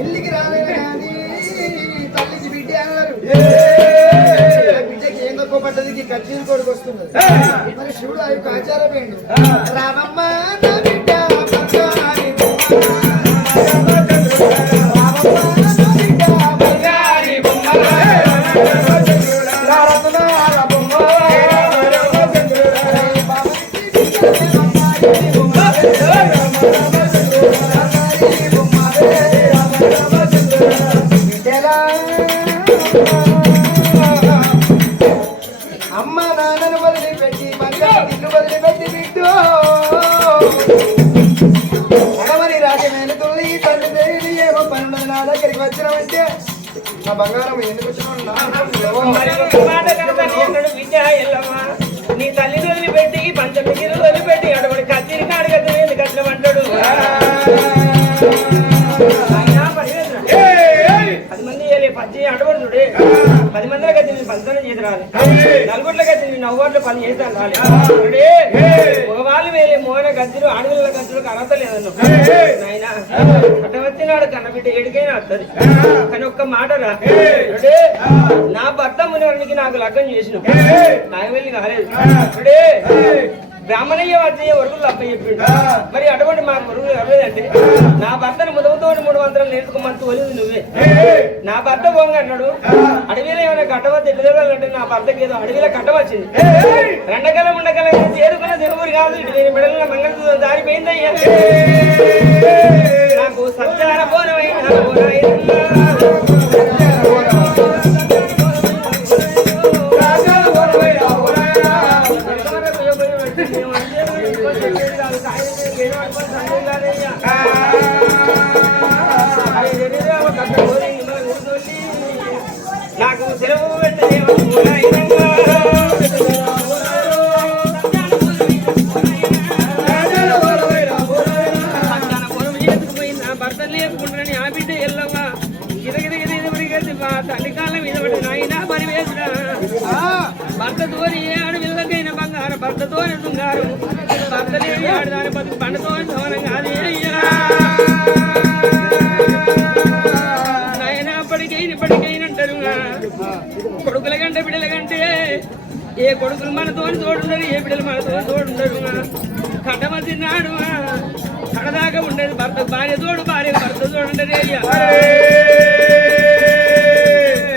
ఇల్లికి రాలేదు కానీ తల్లికి బిడ్డ అన్నారు బిడ్డకి ఏం తక్కువ పడ్డది కచ్చిన కొడుకు వస్తున్నది మరి శివుడు ఆ యొక్క ఆచారమేండు రామమ్మ నా బిడ్డ అమ్మ నాన్నను వదిలిపెట్టి ఇల్లు వదిలిపెట్టి బిడ్డు అడవని రాజమేను తుల్లి తండ్రి తెలియదు ఏమో 12 నా దగ్గరికి వచ్చినామంటే నా బంగారం ఎందుకు నీ తల్లిని వదిలిపెట్టి పంచమికి వదిలిపెట్టి అటువంటి కత్తిని కాడిగట్టు ఎందుకు అట్లా అంటాడు 10 మంది పచ్చి అడవడుతుడే 10 మందిలో కత్తి నేను పంచనం చేసి రాలి 4 కత్తి నేను 9 పని చేస్తాను రాలి మగవాళ్ళు వేరే మోన గద్దెలు ఆడపిల్లల గద్దెలకు అర్హత లేదన్ను నాయన అట్ట వచ్చినాడు కన్నబిడ్డ ఏడికైనా వస్తుంది కానీ ఒక్క మాట రా నా భర్త మునివరికి నాకు లగ్గం చేసిన నాకు వెళ్ళి కాలేదు బ్రాహ్మణయ్య వచ్చే వరకు తప్ప చెప్పిండు. మరి అటువంటి మాకు వరకు అవ్వలేదంటే నా భర్తను ముదవుతో 3 మంత్రాలు నేర్చుకోమని తోలింది నువ్వే. నా భర్త పోంగ అన్నాడు. అడవిలో ఏమైనా కట్టవద్దు ఎట్లంటే నా భర్తకి ఏదో అడవిలో కట్టవచ్చింది. రెండకల ముండకల చేరుకున్న దేవుడు కాదు ఇటు నేను మెడల మంగళసూత్రం దారిపోయిందయ్యా. నాకు సత్యార పోనమైన నాకు సెలవు పెట్టే భర్త లేపుకుంటానని ఆ బిడ్డ ఎల్లవ్వ గిరగిరి తల్లి కాళ్ళ మీద పడి నాయన పని వేసిన భర్త తోని ఆడు వెళ్ళకైన బంగారం భర్త తోని బంగారం భర్త లేని ఆడు దాని బతుకు పండుతో సోనం కాదు నాయన ఇప్పటికైనంటారు కొడుకుల కంటే బిడ్డల కంటే ఏ కొడుకులు మనతోని తోడుండరు ఏ బిడ్డలు మనతో తోడుండరు కట్టమ తిన్నాడు కడదాకా ఉండేది భర్త భార్య తోడు భార్య భర్త తోడుండరు అయ్యా.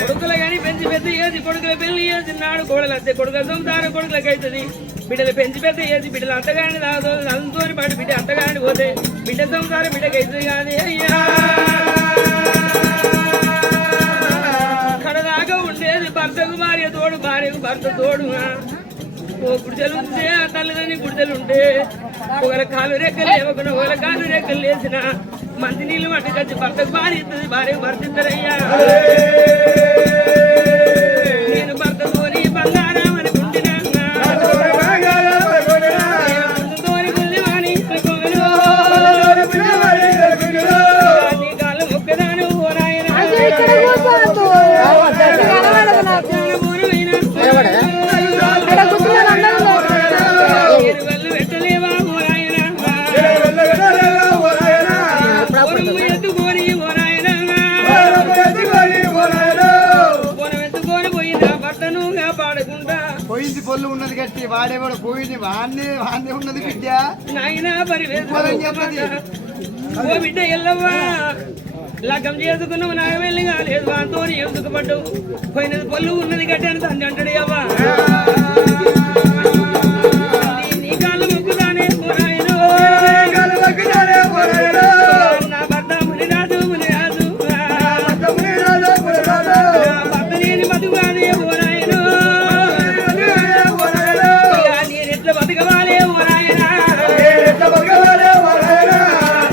కొడుకులు కానీ పెంచి పెద్ద ఏది కొడుకుల పెళ్లి చేసినాడు కోడలు అత్తే కొడుకుల సొంతారు కొడుకులకు అవుతుంది బిడ్డలు పెంచి పెద్ద ఏది బిడ్డలు అత్తగాని తాగుతూ అంతోని పాటు బిడ్డ అత్తగాని పోతే బిడ్డ సొంతారు బిడ్డకి అవుతుంది కానీ అయ్యా. కడదాకా ఉండేది భర్తకు భార్య తోడు భార్యకు భర్త తోడు. ఓ గుడిసెలు ఉంటే ఆ తల్లిదని గుడిసెలు ఉంటే ఒకరి కాలు రెక్కలు లేవకుండా ఒకరి కాలు రెక్కలు లేచిన మంచి నీళ్ళు మట్టుకొచ్చి భర్తకు భార్య ఇస్తుంది భార్యకు భర్త ఇస్తారయ్యా. నేను భర్తతోని బంగారం అనుకుంటున్నా నీ కాళ్ళు మొక్కదాను ఓ నాయన పెట్టలేవా ఓ నాయన ఎత్తుకొని ఓ నాయన ఎత్తుకొని పోయిందా భర్తను కాపాడుకుంటా పోయింది పొల్లు ఉన్నది కట్టి వాడేవాడు పోయింది వాన్నే ఉన్నది బిడ్డ నాయన ఓ బిడ్డ ఎల్లవ్వా లగ్గం చేసుకున్నావు నాకు వెళ్ళి కాలేదు వాతో ఎందుకు పడ్డావు పోయినది పొల్లు ఉన్నది కట్టి అని తండ్రి అంటాడు అవ్వా. నీ కాళ్ళు మొక్కుతానే పోరాయను నా భర్త మునిరాజు భర్త లేని బతుకానే పోరాయను నేను ఎట్లా బతకవాలే పోరాయన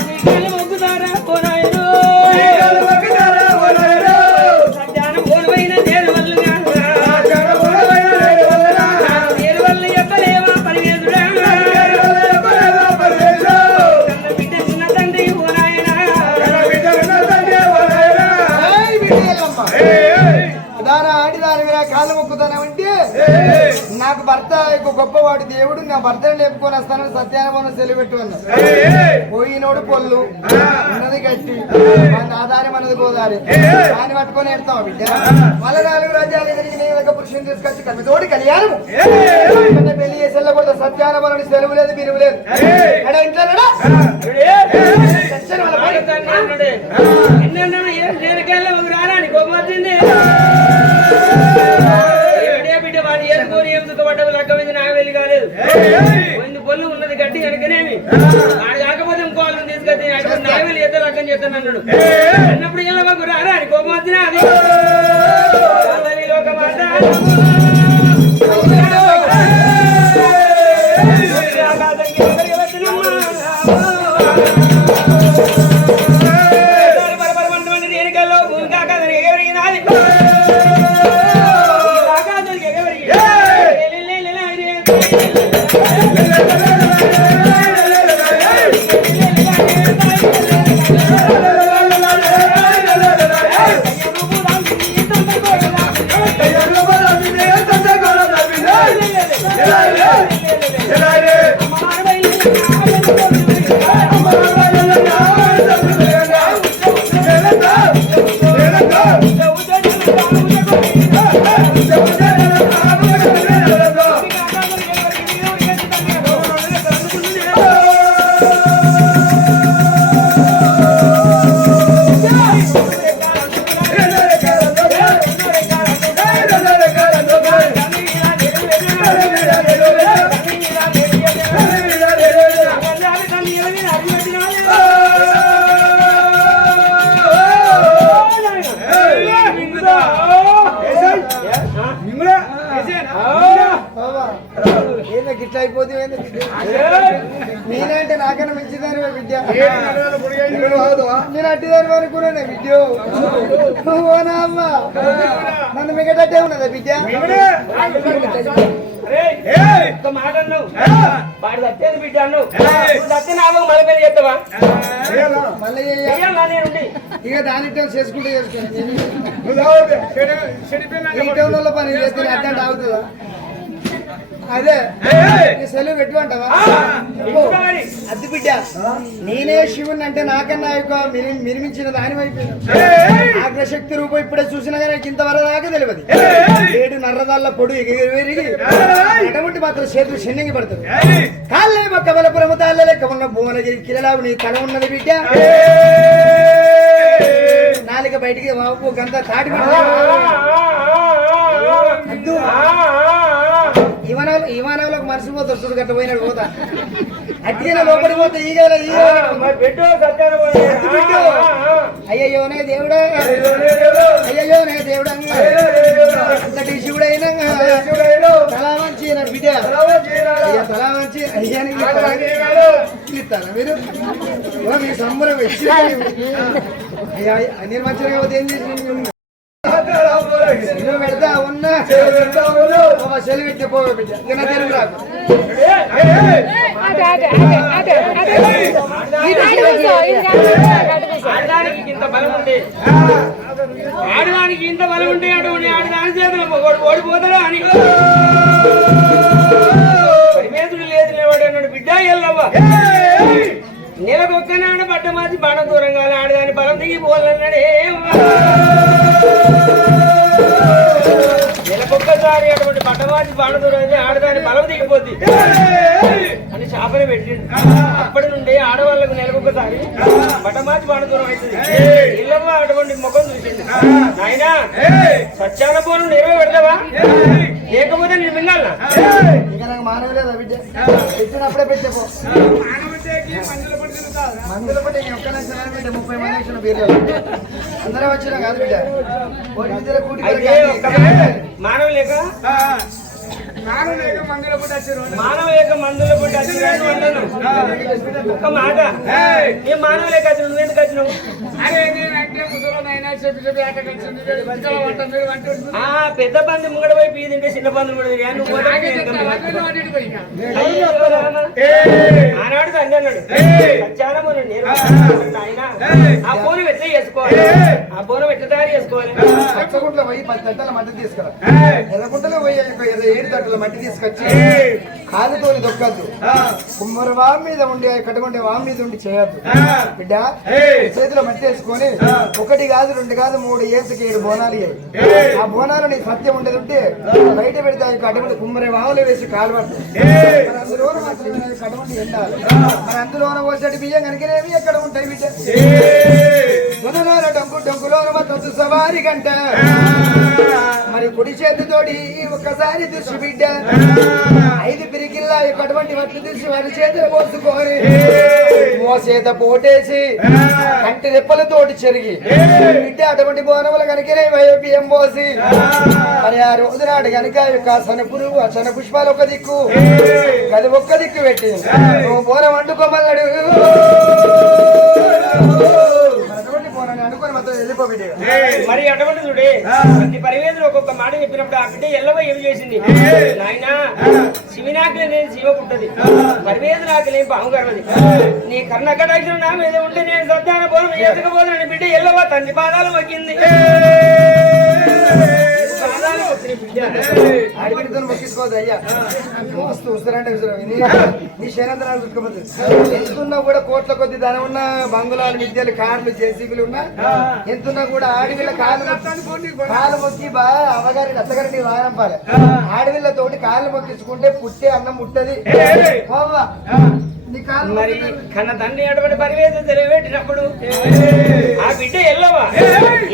నీ కాళ్ళు మొక్కుతారా పోరాయను సత్యానం పోరువైన నేరు వల్లుగా నేరు వల్లు ఎక్కలేవా పరివేదుడా కన్న బిడ్డ చిన్న తండ్రి పోరాయన దాని ఆడిదాని మీద కాళ్ళు మొక్కుతానంటే నాకు భర్త గొప్పవాడు దేవుడు నా భర్తను లేపుకొని వస్తానని సత్యానుభవం సెలవు పెట్టు అన్నా. పోయినోడు పొల్లు ఉన్నది గట్టి మన ఆధారం మనది గోదారి దాన్ని పట్టుకొని ఎడతాం బిడ్డ. మళ్ళీ 4 రాజ్యాలు ఎదిరికి నేను ఒక పురుషుని తీసుకొచ్చి కమితోడి కళ్యాణము పెళ్లి చేసి వెళ్ళకూడదు. సత్యానుభవం సెలవు లేదు బిరువు లేదు అక్కడ ఇంట్లో రాని కోపమొచ్చింది బిడ్డ వాడు ఏడుకొని ఎందుకు పడ్డవు లెక్క మీద నాకు వెళ్ళి కాలేదు పోయింది పొల్లు ఉన్నది గట్టి కనుకనేమి వాడు కాకపోతే ఇంకో వాళ్ళని తీసుకొచ్చి నాకు వెళ్ళి ఎంత లెక్కని చేస్తాను అన్నాడు. అన్నప్పుడు ఎలా మాకు రారా అని కోపం వచ్చినా అది ఏందో గిట్ల అయిపోతే నేనంటే నాకన్నా మంచిదాని విద్య నేను అట్టిదాని అనుకున్నాను విద్య అమ్మ నన్ను మిగటట్టే ఉన్నదా విద్య ఒక్క మాట అన్నావు వాడు సత్యాన్ని బిడ్డ అన్నావు సత్యనామం మన పెళ్లి చేస్తావా మళ్ళీ నేనుండి ఇక దానితో చేసుకుంటే చేసుకుని పని చేస్తే అర్థం అవుతుందా అదే సెలవు పెట్టుకుంటావా అది బిడ్డ నేనే శివుని అంటే నాకన్నా ఎక్కువ మినిమించిన దాని వైపు ఆగ్రశక్తి రూపం ఇప్పుడే చూసినా కానీ ఇంతవరకు దాకా తెలియదు ఏడు నర్రదాళ్ళ పొడు ఎగిరిగి ఎటువంటి మాత్రం చేతులు చెన్నింగి పడుతుంది కాళ్ళే పక్క బలపురము తాళ్ళ లెక్క ఉన్న భువనగిరి కిరలావు నీ తల ఉన్నది బిడ్డ నాలుక బయటికి గంత తాటి ఇవానంలోకి మనిషి పోతారు చూడు గట్ట పోయినాడు పోతా అట్టిగా లోపలి పోతే అయ్యయ్యోనే దేవుడా అయ్యయ్యోనే దేవుడా అంతటి శివుడైనా తలా మంచి బిడ్డ అయ్యా తలా మంచి అయ్యానికి ఇస్తారా మీరు మీకు సంబరం వచ్చి అయ్యా అన్ని మంచిగా పోతే ఏం చేసి పెడతా ఉన్నా సెలవు పెట్టి పోవే బిడ్డ ఇక తెలుగు రాకు ఆడదానికి ఇంత బలం ఉంటే అటువంటి ఆడదాని చేతులు ఓడిపోతాడా అని పరిమేతుడు లేదు లేవాడు అన్నాడు బిడ్డ ఎల్లవ్వ నెలకొక్కనాడు పట్ట మార్చి బాణ దూరంగా ఆడదాని బలం దిగిపోవాలన్నాడే నెలకొక్కసారి అటువంటి పట్ట మార్చి బాణ దూరం ఆడదాని బలం దిగిపోద్ది అని శాపన పెట్టిండు అప్పటి నుండి ఆడవాళ్ళకు నెలకొక్కసారి పట్ట మార్చి బాణ దూరం అవుతుంది ఇళ్ళమ్మ అటువంటి ముఖం చూసింది నాయనా సత్యాన పోను నెరవే పెడతావా లేకపోతే నేను మింగాల ఇక నాకు మానవలేదా బిడ్డ పెట్టినప్పుడే పెట్టేపో మందుల పట్టి ఒక్క లక్షణాలు బిడ్డ 30 మంది వచ్చిన బీర్లు అందరం వచ్చినా కాదు బిడ్డ మానవ లేక మానవ లేక మందుల పుట్టి వచ్చిన ఒక్క మాట ఏ మానవ లేక వచ్చిన నువ్వు ఎందుకు వచ్చినావు పెద్ద పంది ముంగడ పోయి పీ తింటే చిన్న పందులు కూడా ఆనాడు తండ్రి అన్నాడు చాలా ఆయన ఆ బోనం ఎట్లా చేసుకోవాలి ఆ బోనం ఎట్లా తయారు చేసుకోవాలి పచ్చగుంట్లో పోయి 10 తట్టల మట్టి తీసుకురా ఎర్రగుంటలో పోయి 7 తట్టల మట్టి తీసుకొచ్చి కాలుతోని దొక్కద్దు కుమ్మర వామి మీద ఉండి కట్టుకుంటే వామి మీద ఉండి చేయొద్దు బిడ్డ చేతిలో మట్టి వేసుకొని 1 కాదు 2 కాదు 3 ఏసుకి 7 బోనాలు ఆ బోనాలు నీ సత్యం ఉండదు ఉంటే బయట పెడితే అటువంటి కుమ్మరి వాములు వేసి కాలు పడుతుంది అందులో కటువంటి ఎండాలి మరి అందులోన పోసేటి బియ్యం కనుకనేవి ఎక్కడ ఉంటాయి బిడ్డ డొంకులో మొత్తం సవారి గంట మరి కుడి చేతితోటి ఒక్కసారి దుష్టి బిడ్డ 5 పిరికిల్లా ఎటువంటి వట్లు తీసి వారి చేతులు పోసుకొని మోసేత పోటేసి కంటి రెప్పలతోటి చెరిగి బిడ్డ అటువంటి బోనములు కనుకనే బియ్యం పోసి మరి ఆ రోజు నాడు కనుక యొక్క సనపురు ఆ సన పుష్పాలు ఒక దిక్కు అది ఒక్క దిక్కు పెట్టి నువ్వు బోనం వండుకోమన్నాడు మరి అటువంటి చూడే ప్రతి పరివేదన ఒక్కొక్క మాట చెప్పినప్పుడు ఆ బిడ్డ ఎల్లవ ఏమి చేసింది నాయన శివినాకులే నేను శివ పుట్టది పరివేదనాకులేం పాము కరవది నీ కర్ణకటాక్షం నా మీద ఉంటే నేను సత్యాన పోను ఎదకపోదని బిడ్డ ఎల్లవ తండ్రి పాదాలు మొక్కింది ఆడబిడ్డతో మొక్కించుకోవద్దు అయ్యా మస్తు వస్తారంటే నీ శనంతరాలు చుట్టుకోపోతుంది ఎంతున్నా కూడా కోట్ల కొద్ది ధనం ఉన్న బంగుళాలు విద్యలు కార్లు జేసీబీలు ఉన్నా ఎంతున్నా కూడా ఆడవిళ్ళ కాలు మొక్కి బాగా అవగారి అత్తగారిని వారంపాలి ఆడవిళ్ళతోటి కాళ్ళు మొక్కించుకుంటే పుట్టే అన్నం ముట్టది నీ కాలు మరి కన్న తండ్రి అటువంటి పరివేశం తెలియబెట్టినప్పుడు ఆ బిడ్డ ఎల్లవా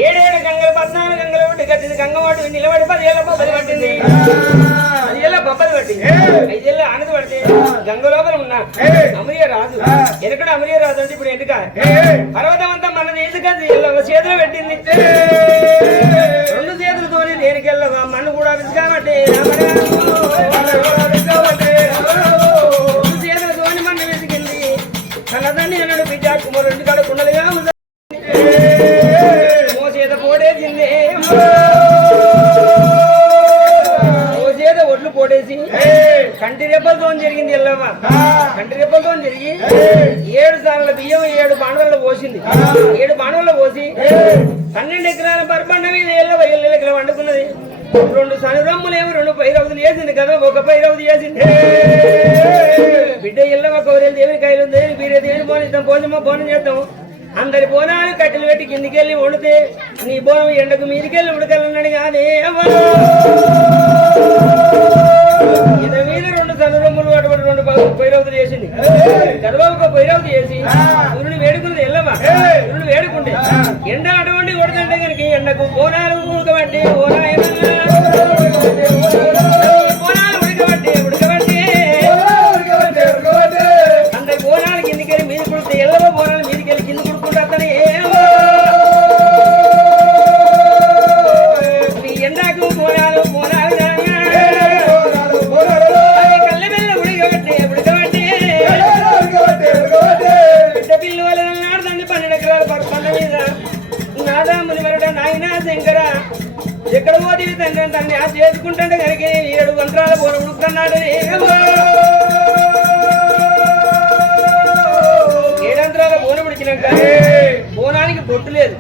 ఏడేడు గంగలు 14 గంగలు ఉండి కట్టింది గంగవాడు నిలబడి 10 ఏళ్ళ బొబ్బలు పట్టింది 10 ఏళ్ళ బొబ్బలు పట్టింది 5 ఏళ్ళ ఆనది పడితే గంగ లోపల ఉన్నా అమరియ రాజు ఎనకడ అమరియ రాజు అంటే ఇప్పుడు ఎందుక పర్వతం అంతా మన ఎందుకంటే ఎల్లవ చేతిలో పెట్టింది 2 చేతులతోని దేనికి ఎల్లవా మన్ను కూడా విసుకాబట్టి కన్నదాన్ని అన్నాడు బిడ్డ కుమారుడి కాడ కుండలుగా మోసేద పోటేసింది మోసేద ఒడ్లు పోటేసి కంటి రెప్పలతో జరిగింది ఎల్లమ్మ కంటి రెప్పలతో జరిగి 7 సార్ల బియ్యం 7 బాణవల్లో పోసింది 7 బాణవల్లో పోసి 12 ఎకరాల పరబండ మీద ఎల్లవ ఎల్లెలకల వండుకున్నది 2 సనురమ్ములేమో 2 పైరవులు వేసింది కదా 1 పైరవుది వేసింది బిడ్డ ఎల్లవ కౌరేలు దేవుని కాయలు దేవుని బీరే దేవుని బోనిస్తాం భోజనమో బోనం చేద్దాం అందరి బోనాలు కట్టెలు పెట్టి కిందికెళ్ళి వండితే నీ బోనం ఎండకు మీదికెళ్ళి ఉడకలన్నాడు కానీ ఇద్దరి మీద 2 సనురమ్ములు అటువంటి 2 పైరవులు చేసింది గర్భ 1 పైరవులు చేసి సూర్యుని వేడుకున్నది ఎల్లవ సూర్యుని వేడుకుంటే ఎండ అటువంటి కొడుతుంటే కనుక ఎండకు బోనాలు ఉడకబట్టి బోనాలు ఉడకబట్టి అందరి బోనాలు కిందికెళ్ళి మీది కుడితే ఎల్లవ బోనాలు మీదికెళ్ళి కింది కుడుకుంటే నీ ఎండాకు బోనాలు కళ్ళ మెల్ల ఉడకబట్టి బిడ్డ పిల్లు వల్ల నాడుదండి 12 ఎకరాల పంట మీద నాదాముని మరడ నాయన శంకర ఎక్కడ పోటీ తండ్రి తన్ని ఆ చేసుకుంటుంటే కనుక 7 గంటల బోన ఉడుకున్నాడు 7 గంటల బోన ఉడికినాక బోనానికి బొట్టు లేదు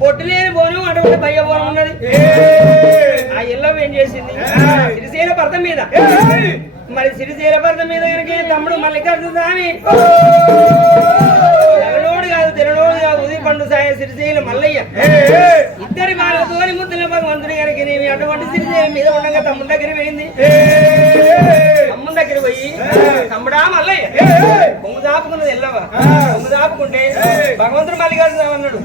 బొట్టు లేని బోనం అటువంటి భయ్య బోనం ఉన్నది ఆ ఎల్లవ ఏం చేసింది సిరిసేల పర్తం మీద మరి సిరిసేల పర్తం మీద కనుక తమ్ముడు మల్లికార్జున స్వామి తెలనోడు కాదు ఉదయ పండు సాయ సిరిసేల మల్లయ్య ఇద్దరి మాలతోని ముద్దుల భగవంతుడి కనుక నేను అటువంటి సిరిసేల మీద ఉండగా తమ్ముడి దగ్గర పోయింది తమ్ముడి దగ్గర పోయి తమ్ముడా మల్లయ్య కొంగు దాపుకున్నది ఎల్లవ కొంగు దాపుకుంటే భగవంతుడు మల్లికార్జున అన్నాడు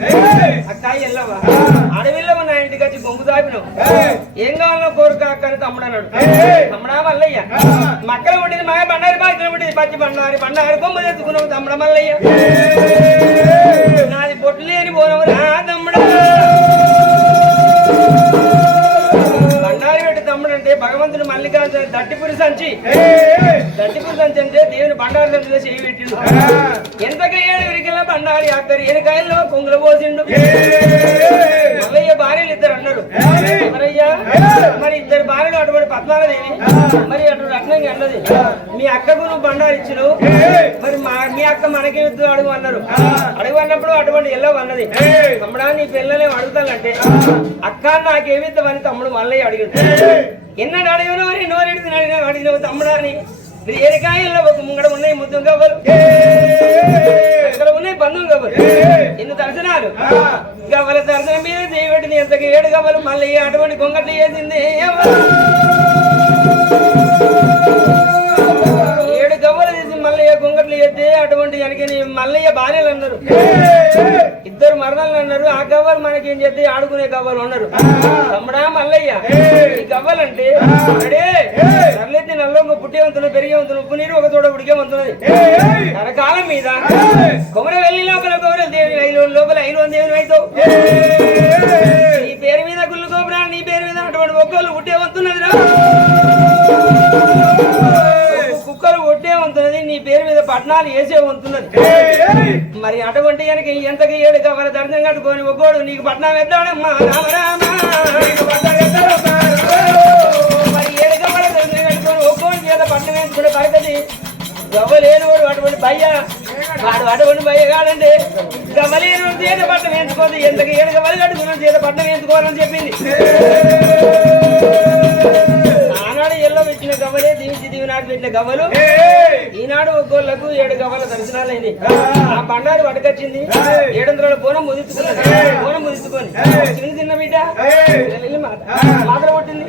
అక్కాయి ఎల్లవ అడవిలో ఉన్న ఇంటికి వచ్చి కొంగు దాపినావు ఏం కావాలో కోరుక అక్కని తమ్ముడు అన్నాడు తమ్ముడా మల్లయ్య మక్కల ఉండేది మా బండారి బాధ్యత ఉండేది పచ్చి బండారి కొమ్మ తెచ్చుకున్నావు తమ్ముడ మల్లయ్య నాది బొట్టు లేని బోనము రా తమ్ముడా బండారి పెట్టి తమ్ముడు అంటే భగవంతుడు మల్లికార్జున దట్టిపురి సంచి అంటే దేవుని బండారి సంచిలో చేయి పెట్టిండు ఎంతగా 7 విరికెళ్ళ బండారి అక్కడి 7 కాయల్లో కొంగులు పోసిండు మల్లయ్య భార్యలు 2 అన్నారు ఎవరయ్యా మరి 2 భార్యలు అటువంటి పద్మాలదేవి మరి అటు రత్నంగా అన్నది మీ అక్కకు నువ్వు బండారు ఇచ్చినావు మరి మీ అక్క మనకే యుద్ధం అడుగు అన్నారు అడుగు అన్నప్పుడు అటువంటి ఎల్లవ అన్నది తమ్ముడా నీ పిల్లలే అడుగుతానంటే అక్క నాకేమిద్దామని తమ్ముడు మల్లయ్య అడిగాడు ఎన్నడు అడిగినో అని నోరెడితే అడిగినావు తమ్ముడా అని 7 కాయల్లో ఒక ముంగడ ఉన్నాయి ముద్దు గవ్వలు ఇక్కడ ఉన్నాయి బంధువులు గవ్వలు ఎన్ని దర్శనాలు గవ్వల దర్శనం మీద చేయబెట్టింది ఎంతగా 7 గవ్వలు మళ్ళీ అటువంటి కొంగట్లు చేసింది 7 గవ్వలు చేసి మల్లయ్య కొంగట్లు చేస్తే అటువంటి కనుక మల్లయ్య భార్యలు అన్నారు 2 మరణాలు అన్నారు ఆ గవ్వలు మనకేం చేస్తే ఆడుకునే గవ్వలు అన్నారు తమ్ముడా మల్లయ్య ఈ గవ్వలంటే నల్లెత్తి నల్లంగా పుట్టే వంతులు పెరిగే వంతులు ఉప్పు నీరు ఒక చోట ఉడికే వంతున్నది తరకాలం మీద కొమర వెళ్ళి కొమర దేవుని లోపల 5 దేవుని అవుతావు నీ పేరు మీద గుళ్ళు కోపరా నీ పేరు మీద అటువంటి ఒక్కళ్ళు పుట్టే వంతున్నది కుక్కలు కొట్టే వంతున్నది నీ పేరు మీద పట్టణాలు వేసే వంతున్నది మరి అటువంటి కనుక ఎంతగా 7 గవ్వల దర్శనం కట్టుకొని ఒక్కోడు నీకు పట్నం వేద్దాడమ్మా రామరామా మరి 7 గవ్వల దర్శనం కట్టుకొని ఒక్కోడు చేత పట్నం వేసుకునే పడుతుంది గవ్వలేనివాడు అటువంటి భయ్య వాడు అటువంటి భయ్య కాదండి గవ్వలేనివాడు చేత పట్నం వేసుకోదు ఎంతగా 7 గవ్వలు కట్టుకున్నాడు చేత పట్నం వేసుకోవాలని చెప్పింది ఆనాడు నెలలో పెట్టిన గవ్వలే దీవించి దీవినాడు పెట్టిన గవ్వలు ఈనాడు ఒక్కోళ్ళకు 7 గవ్వల దర్శనాలైంది ఆ బండారు పడకొచ్చింది 700 బోనం ముదించుకున్నది బోనం ముదించుకొని చిన్న చిన్న బిడ్డ వెళ్ళి మాత్ర పుట్టింది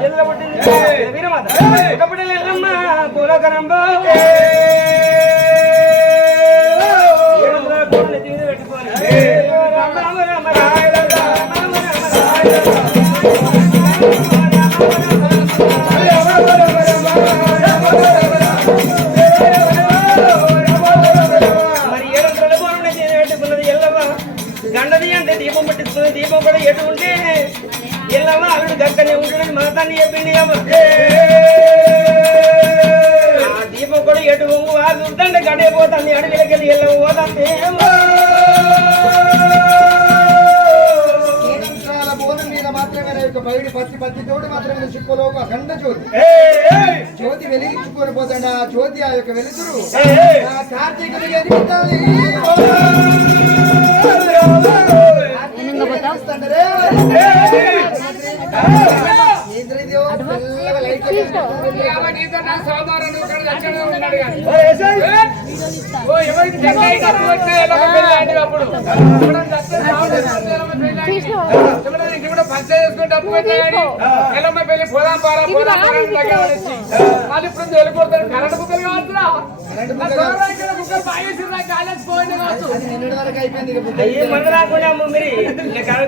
చేతుల పుట్టింది వీరమాత ఒకప్పుడు వెళ్ళమ్మ పూలకరంబో 700 బోనం నెత్తి మీద పెట్టుకోవాలి రామ రామ రామ రాయ రామ రామ మరి 700 బోనం నెత్తి మీద పెట్టుకున్నది ఎల్లమ్మ గండది అంటే దీపం పట్టించుకుని దీపం కూడా ఎటు ఉంటే ఎల్లమ్మ అల్లుడు గక్కనే ఉంటాడని మన తల్లి చెప్పింది ఆ దీపం కూడా ఎటు వాళ్ళు ఉంటే గడే పోతాంది అడవిలకెళ్ళి ఎల్లమ్మ పోతాంది బోనం మీద మాత్రమే బయట పత్తి తోడు మాత్రమే చిక్కులో అఖండ జ్యోతి జ్యోతి వెలిగించుకొని పోతాడు ఆ జ్యోతి ఆ యొక్క వెలుతురు కార్తీకుని పంచాయతీ పెళ్లి పోదాం పారా మళ్ళీ ఇప్పుడు వెళ్ళిపోతాడు కరెంట్ బుక్కలు కావచ్చురా అయ్యే మంది రాకుండా మీరు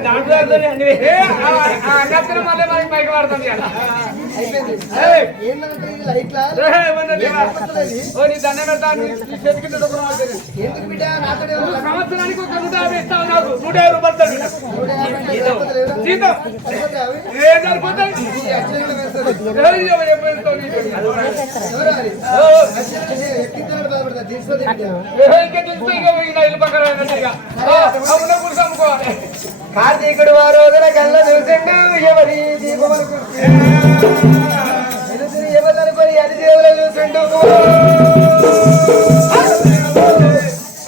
దాంట్లో అన్ని మళ్ళీ మనకి పైకి పడుతుంది కదా దండం పెడతాను సంవత్సరానికి ఒక 150 ఇస్తావు నాకు 150 రూపాయలు జీతం ఏం సరిపోతాయి కార్తీకుడు వారు కళ్ళ చూసిండు ఎవరి దీపమనుకు ఎవరినుకొని అది దేవుల చూసిండు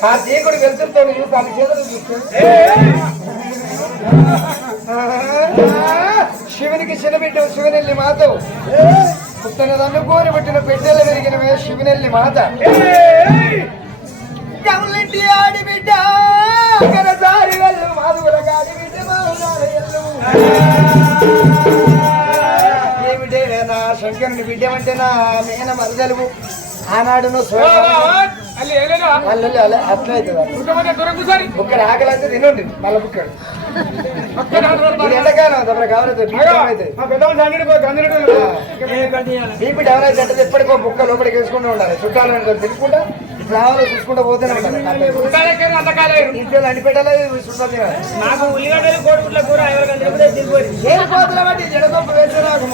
కార్తీకుడు వెళ్తుంటో తన చేతులు చూస్తుంటే శివునికి చిన్నబిడ్డ శివనెల్లి మాత పుట్టనదన్ను కోరి పుట్టిన బిడ్డలు పెరిగినవే శివనెల్లి మాత కమలింటి ఆడి బిడ్డ కనసారి వెళ్ళు మాధువుల గాడి బిడ్డ ఏమిటే నా శంకరుని బిడ్డమంటే నా మేన మరదలువు ఆనాడు అట్లయితే బుక్కడు ఆకలి అయితే తినండి మళ్ళీ బుక్కడు ఎంతకాలం బీపీ డెవలప్ అంటే ఎప్పటికో బుక్క లోపలికి వేసుకుంటూ ఉండాలి చుట్టాలని తినుకుంటా రావాలి చూసుకుంటూ పోతూనే ఉండాలి అనిపెట్టాలి నాకు ఉల్లిగడ్డలు కోడిగుడ్ల కూర ఏం కోతల బట్టి జడగొప్ప వేసి నాకు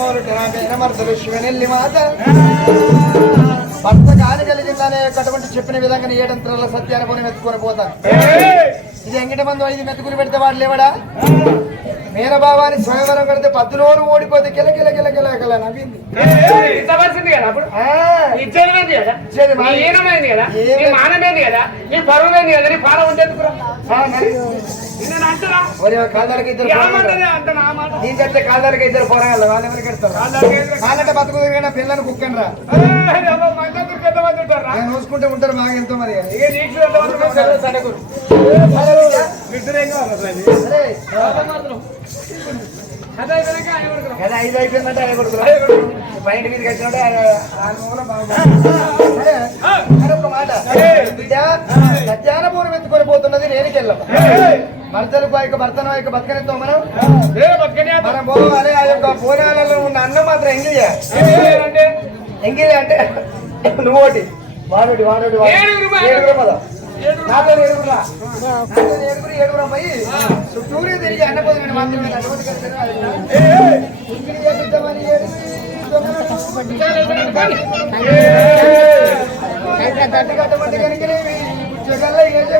మొదలు శివనెల్లి మాత భర్త కాని కలిగిందనే కటువంటి చెప్పిన విధంగా 7 సత్యానుభవం ఎత్తుకొని పోతాను ఇది ఎంగిట మంది 5 మెతుకులు పెడితే వాడు లేవడా మేనభావాన్ని స్వయంవరం కడితే 10లోను ఓడిపోతే కిలకిల కిలకిల నవ్వింది ఇచ్చవలసింది కదా అప్పుడు ఇచ్చేది కదా ఈనమైంది కదా నీ మానమైంది కదా నీ పరువుమైంది కదా నీ పాల ఉండేందుకురా కాదాలకి ఇద్దరు నేను చెప్తే కాదాలకి ఇద్దరు పోరాలి వాళ్ళు ఎవరికి ఎడతారు వాళ్ళంటే బతుకుదైనా పిల్లలు కుక్కని రా చూసుకుంటే ఉంటారు మాకు ఎంతో మరి కదా 5 అయిపోయిందంటే అదే కొడుకురా పైన మీదకి వచ్చినట్టే ఒక మాట బిడ్డ సత్యానపూర్వం ఎత్తుకొని పోతున్నది నేనుకెళ్ళం భర్తలకు ఆ యొక్క భర్తను ఆ యొక్క బతకనిస్తాం మనం పోవాలి ఆ యొక్క పోరాలలో ఉన్న అన్నం మాత్రం ఎంగిలి అంటే నువ్వు ఒకటి వాడు ఏడుగురు పద నాతో ఏడుగురు పోయి చుట్టూరే తిరిగి అన్నపోతుంది మాత్రమే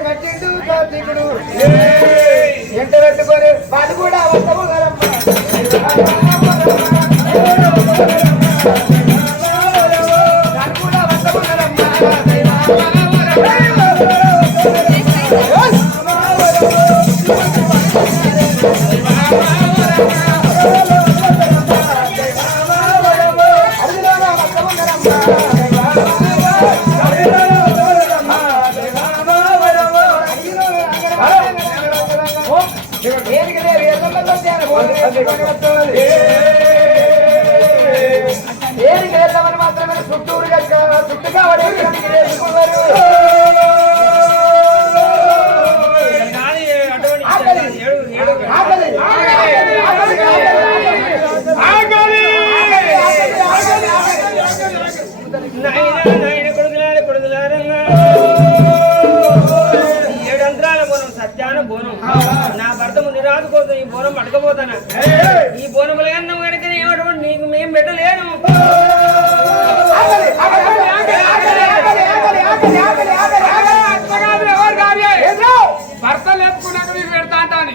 కట్టిండు కార్తీకుడు ఎంట పెట్టుకొని వాడు కూడా వస్తాము వేసుకొని వస్తున్నది. ఏడికి వెళ్ళమని మాత్రమే చుట్టూరుగా చుట్టుగా వేసుకున్నారు. సత్యాన బోనం నా భర్త ముందు రాదు కోసం ఈ బోనం పడకపోతానా ఈ బోనములు అన్నం కనుక ఏమటువంటి నీకు మేము పెట్టలేను. భర్త లేపుకున్నాక నీకు పెడతా అంటాని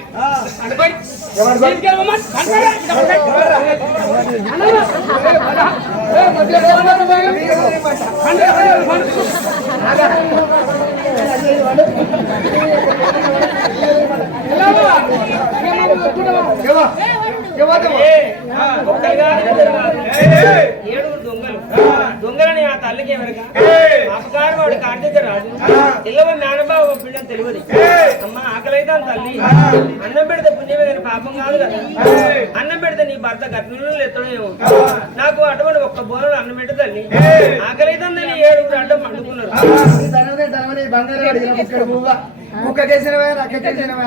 ఏడుగురు దొంగలు దొంగలని ఆ తల్లికి ఎవరిగా అపకారం వాడు కార్తీక రాజు ఇల్లవ మేనబాబు పిల్లని తెలియదు. అమ్మ ఆకలైతే తల్లి అన్నం పెడితే పుణ్యమే కానీ పాపం కాదు కదా. అన్నం పెడితే నీ భర్త గర్భిణులు ఎత్తడేమో నాకు అటువంటి ఒక్క బోనలు అన్నం పెడితే తల్లి ఆకలైతే ఏడుగురు అడ్డం పండుకున్నారు. కుక్కకేసినవే రక్కకేసినవే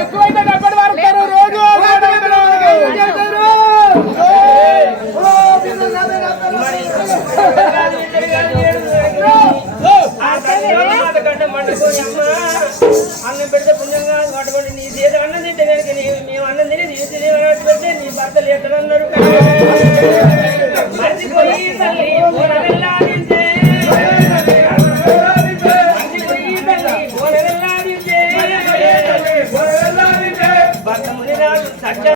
ఎక్కువైతే డబ్బులు వాడతారు రోజు అన్నం పెడితే పుణ్యం కాదు అటువంటి నీ చేతి అన్నం తింటే కనుక మేము అన్నం తిని పెడితే నీ భర్త లేటన్నారు. మర్చిపోయి తల్లి పోనవెల్లాడించే భర్త ముని రాజు సత్య